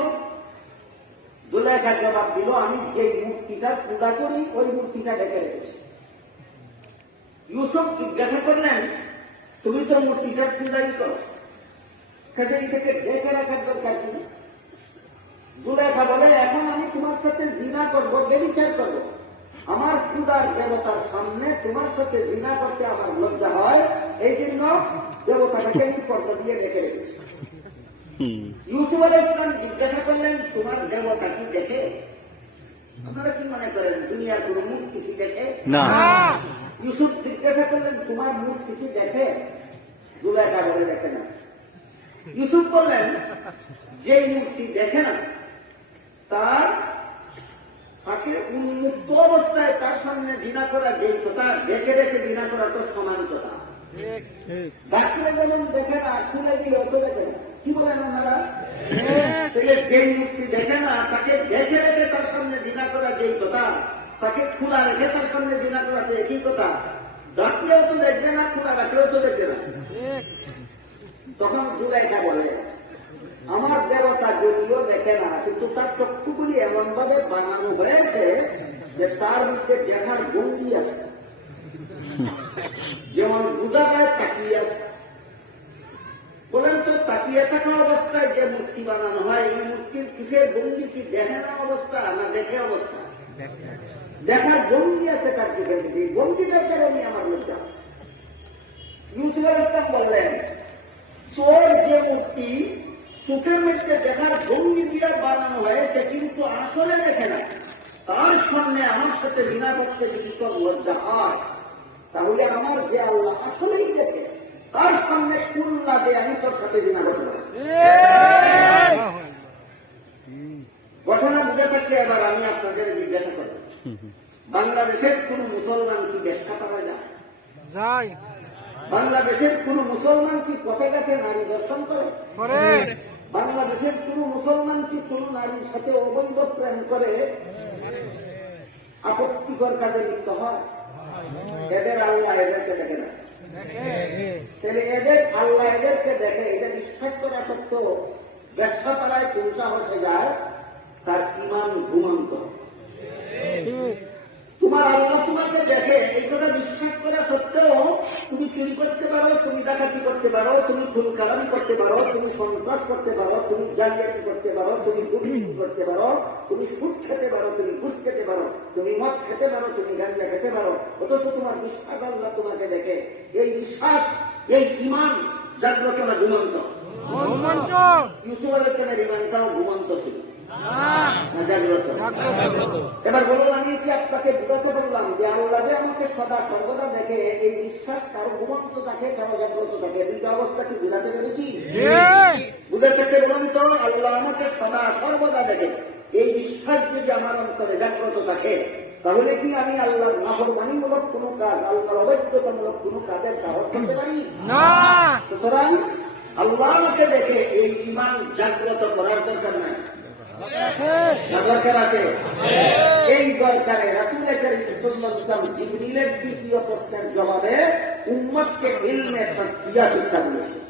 জুলাইখা জবাব দিল, আমি যে মূর্তিটা পূজা করি ওই মূর্তিটা দেখে রেখেছি। ইউসুফ জিজ্ঞাসা করলেন, তুমি তো মূর্তিটার পূজাই করো, সেদিন থেকে দেখে রাখার দরকার কি? জুলাইখা বলে, এখন আমি তোমার সাথে জিনা করবো, ব্যভিচার করবো, আমার পূজার দেবতার সামনে তোমার সাথে জিনা করতে আমার লজ্জা হয়, এই জন্য দেবতাটাকে পর্দা দিয়ে দেখে রেখেছি। ইউসুফ আলাইহিস সালাম জিজ্ঞাসা করলেন, তোমার দেবতা কি দেখে? আপনারা কি মনে করেন দুনিয়ার কোন মূর্তি কি দেখে? না। ইউসুফ জিজ্ঞাসা করলেন, তোমার মূর্তি কি দেখে? জুলাইখা বলে, দেখে না। ইউসুফ বললেন, যে মূর্তি দেখে না তার তাকে উন্মুক্ত অবস্থায় তার সামনে জিনা করা, যে কথা দেখে রেখে জিনা করা তো সমান কথা। ডাকলে যেমন দেখে না, খুলে দিয়ে অত দেখে না। কি বলেন আপনারা? যে মূর্তি দেখে না তাকে দেখে রেখে তার সামনে জিনা করা যেই কথা, তাকে খোলা রেখে তার সামনে জিনা করা তো একই কথা। ডাকলেও তো দেখবে না, খোলা রাখলেও তো দেখবে না। তখন জুলাইখা বলে, আমার দেবতা যদিও দেখে না, কিন্তু তার চক্ষুগুলি এমন ভাবে বানানো হয়েছে যে তার মধ্যে দেখার গন্ডি আছে। যেমন বোঝা যায় তাকিয়ে আছে। বলেন তো তাকিয়ে থাকা অবস্থায় যে মূর্তি বানানো হয় এই মূর্তির চোখের ভঙ্গি কি দেখে না অবস্থা না দেখে অবস্থা? দেখার ভঙ্গি আছে তার চোখের মধ্যে, ভঙ্গিটার কারণে আমার লজ্জা। ইউসুফ আলাইহিস সালাম বললেন তোর যে মূর্তি চোখের মধ্যে দেখার ভঙ্গি দিয়ে বানানো হয়েছে কিন্তু আসলে দেখে না, তার সামনে আমার সাথে বিনা করতে যদি তোর লজ্জা হয় তাহলে আমার যে আল্লাহ আসলেই দেখে তার সামনে কুল লাগে আমি তোর সাথে বিনা করতে পারি। ঘটনা বুঝে থাকলে এবার আমি আপনাদের জিজ্ঞাসা করি, বাংলাদেশের কোন মুসলমান কি বেশ্যা করা যায়? বাংলাদেশের কোন মুসলমান কি পতাকাকে নারী দর্শন করে? বাংলাদেশের কোন মুসলমান কি কোন নারীর সাথে অবৈধ প্রেম করে আপত্তিকর কাজে লিপ্ত হয়? এদের আল্লাহ এদেরকে দেখে না। তাহলে এদের আল্লাহ এদেরকে দেখে, এটা বিশ্বাস করা সত্ত্বেও ব্যবসাতারায় পৌঁছা বসে যায়, তার ইমান ঘুমন্ত। তোমার আল্লাহ তোমাকে দেখে এই কথা বিশ্বাস করা সত্ত্বেও তুমি চুরি করতে পারো, তুমি ডাকাতি করতে পারো, তুমি খুন খারাপি করতে পারো, তুমি সন্ত্রাস করতে পারো, তুমি জালিয়াতি করতে পারো, তুমি দুর্নীতি করতে পারো, তুমি সুদ খেতে পারো, তুমি ঘুষ খেতে পারো, তুমি মদ খেতে পারো, তুমি গাঁজা খেতে পারো, অথচ তোমার বিশ্বাস আল্লাহ তোমাকে দেখে। এই বিশ্বাস, এই ইমান জাগ্রত না ঘুমন্ত? ইউসুফ আলাইহিস সালামের ইমানটাও ঘুমন্ত ছিল না জাগ্রত? এবার বলুন, আমি কি আপনাকে বুঝাতে পারলাম যে আল্লাহ যে আমাকে সদা সর্বদা দেখে, এই বিশ্বাস কারো ঘুমন্ত থাকে কারো জাগ্রত থাকে, দুইটা অবস্থা কি বুঝাতে পেরেছি? বুঝে থাকতে বলুন তো, আল্লাহ আমাকে সদা সর্বদা দেখে এই বিশ্বাস যদি আমার অন্তরে জাগ্রত থাকে তাহলে কি আমি আল্লাহর নাফরমানিমূলক কোন কাজ, আল্লাহর অবৈধতামূলক কোন কাজের সাহস করতে পারি না? সুতরাং আল্লাহ আমাকে দেখে এই ইমান জাগ্রত করার দরকার নাই, দরকার আছে। এই দরকারে রাসূল কারীম সাল্লাল্লাহু আলাইহি ওয়াসাল্লাম জিবরিলের দ্বিতীয় প্রশ্নের জবাবে উম্মতকে ইলমে তাসবিহ শিক্ষা দিয়েছেন।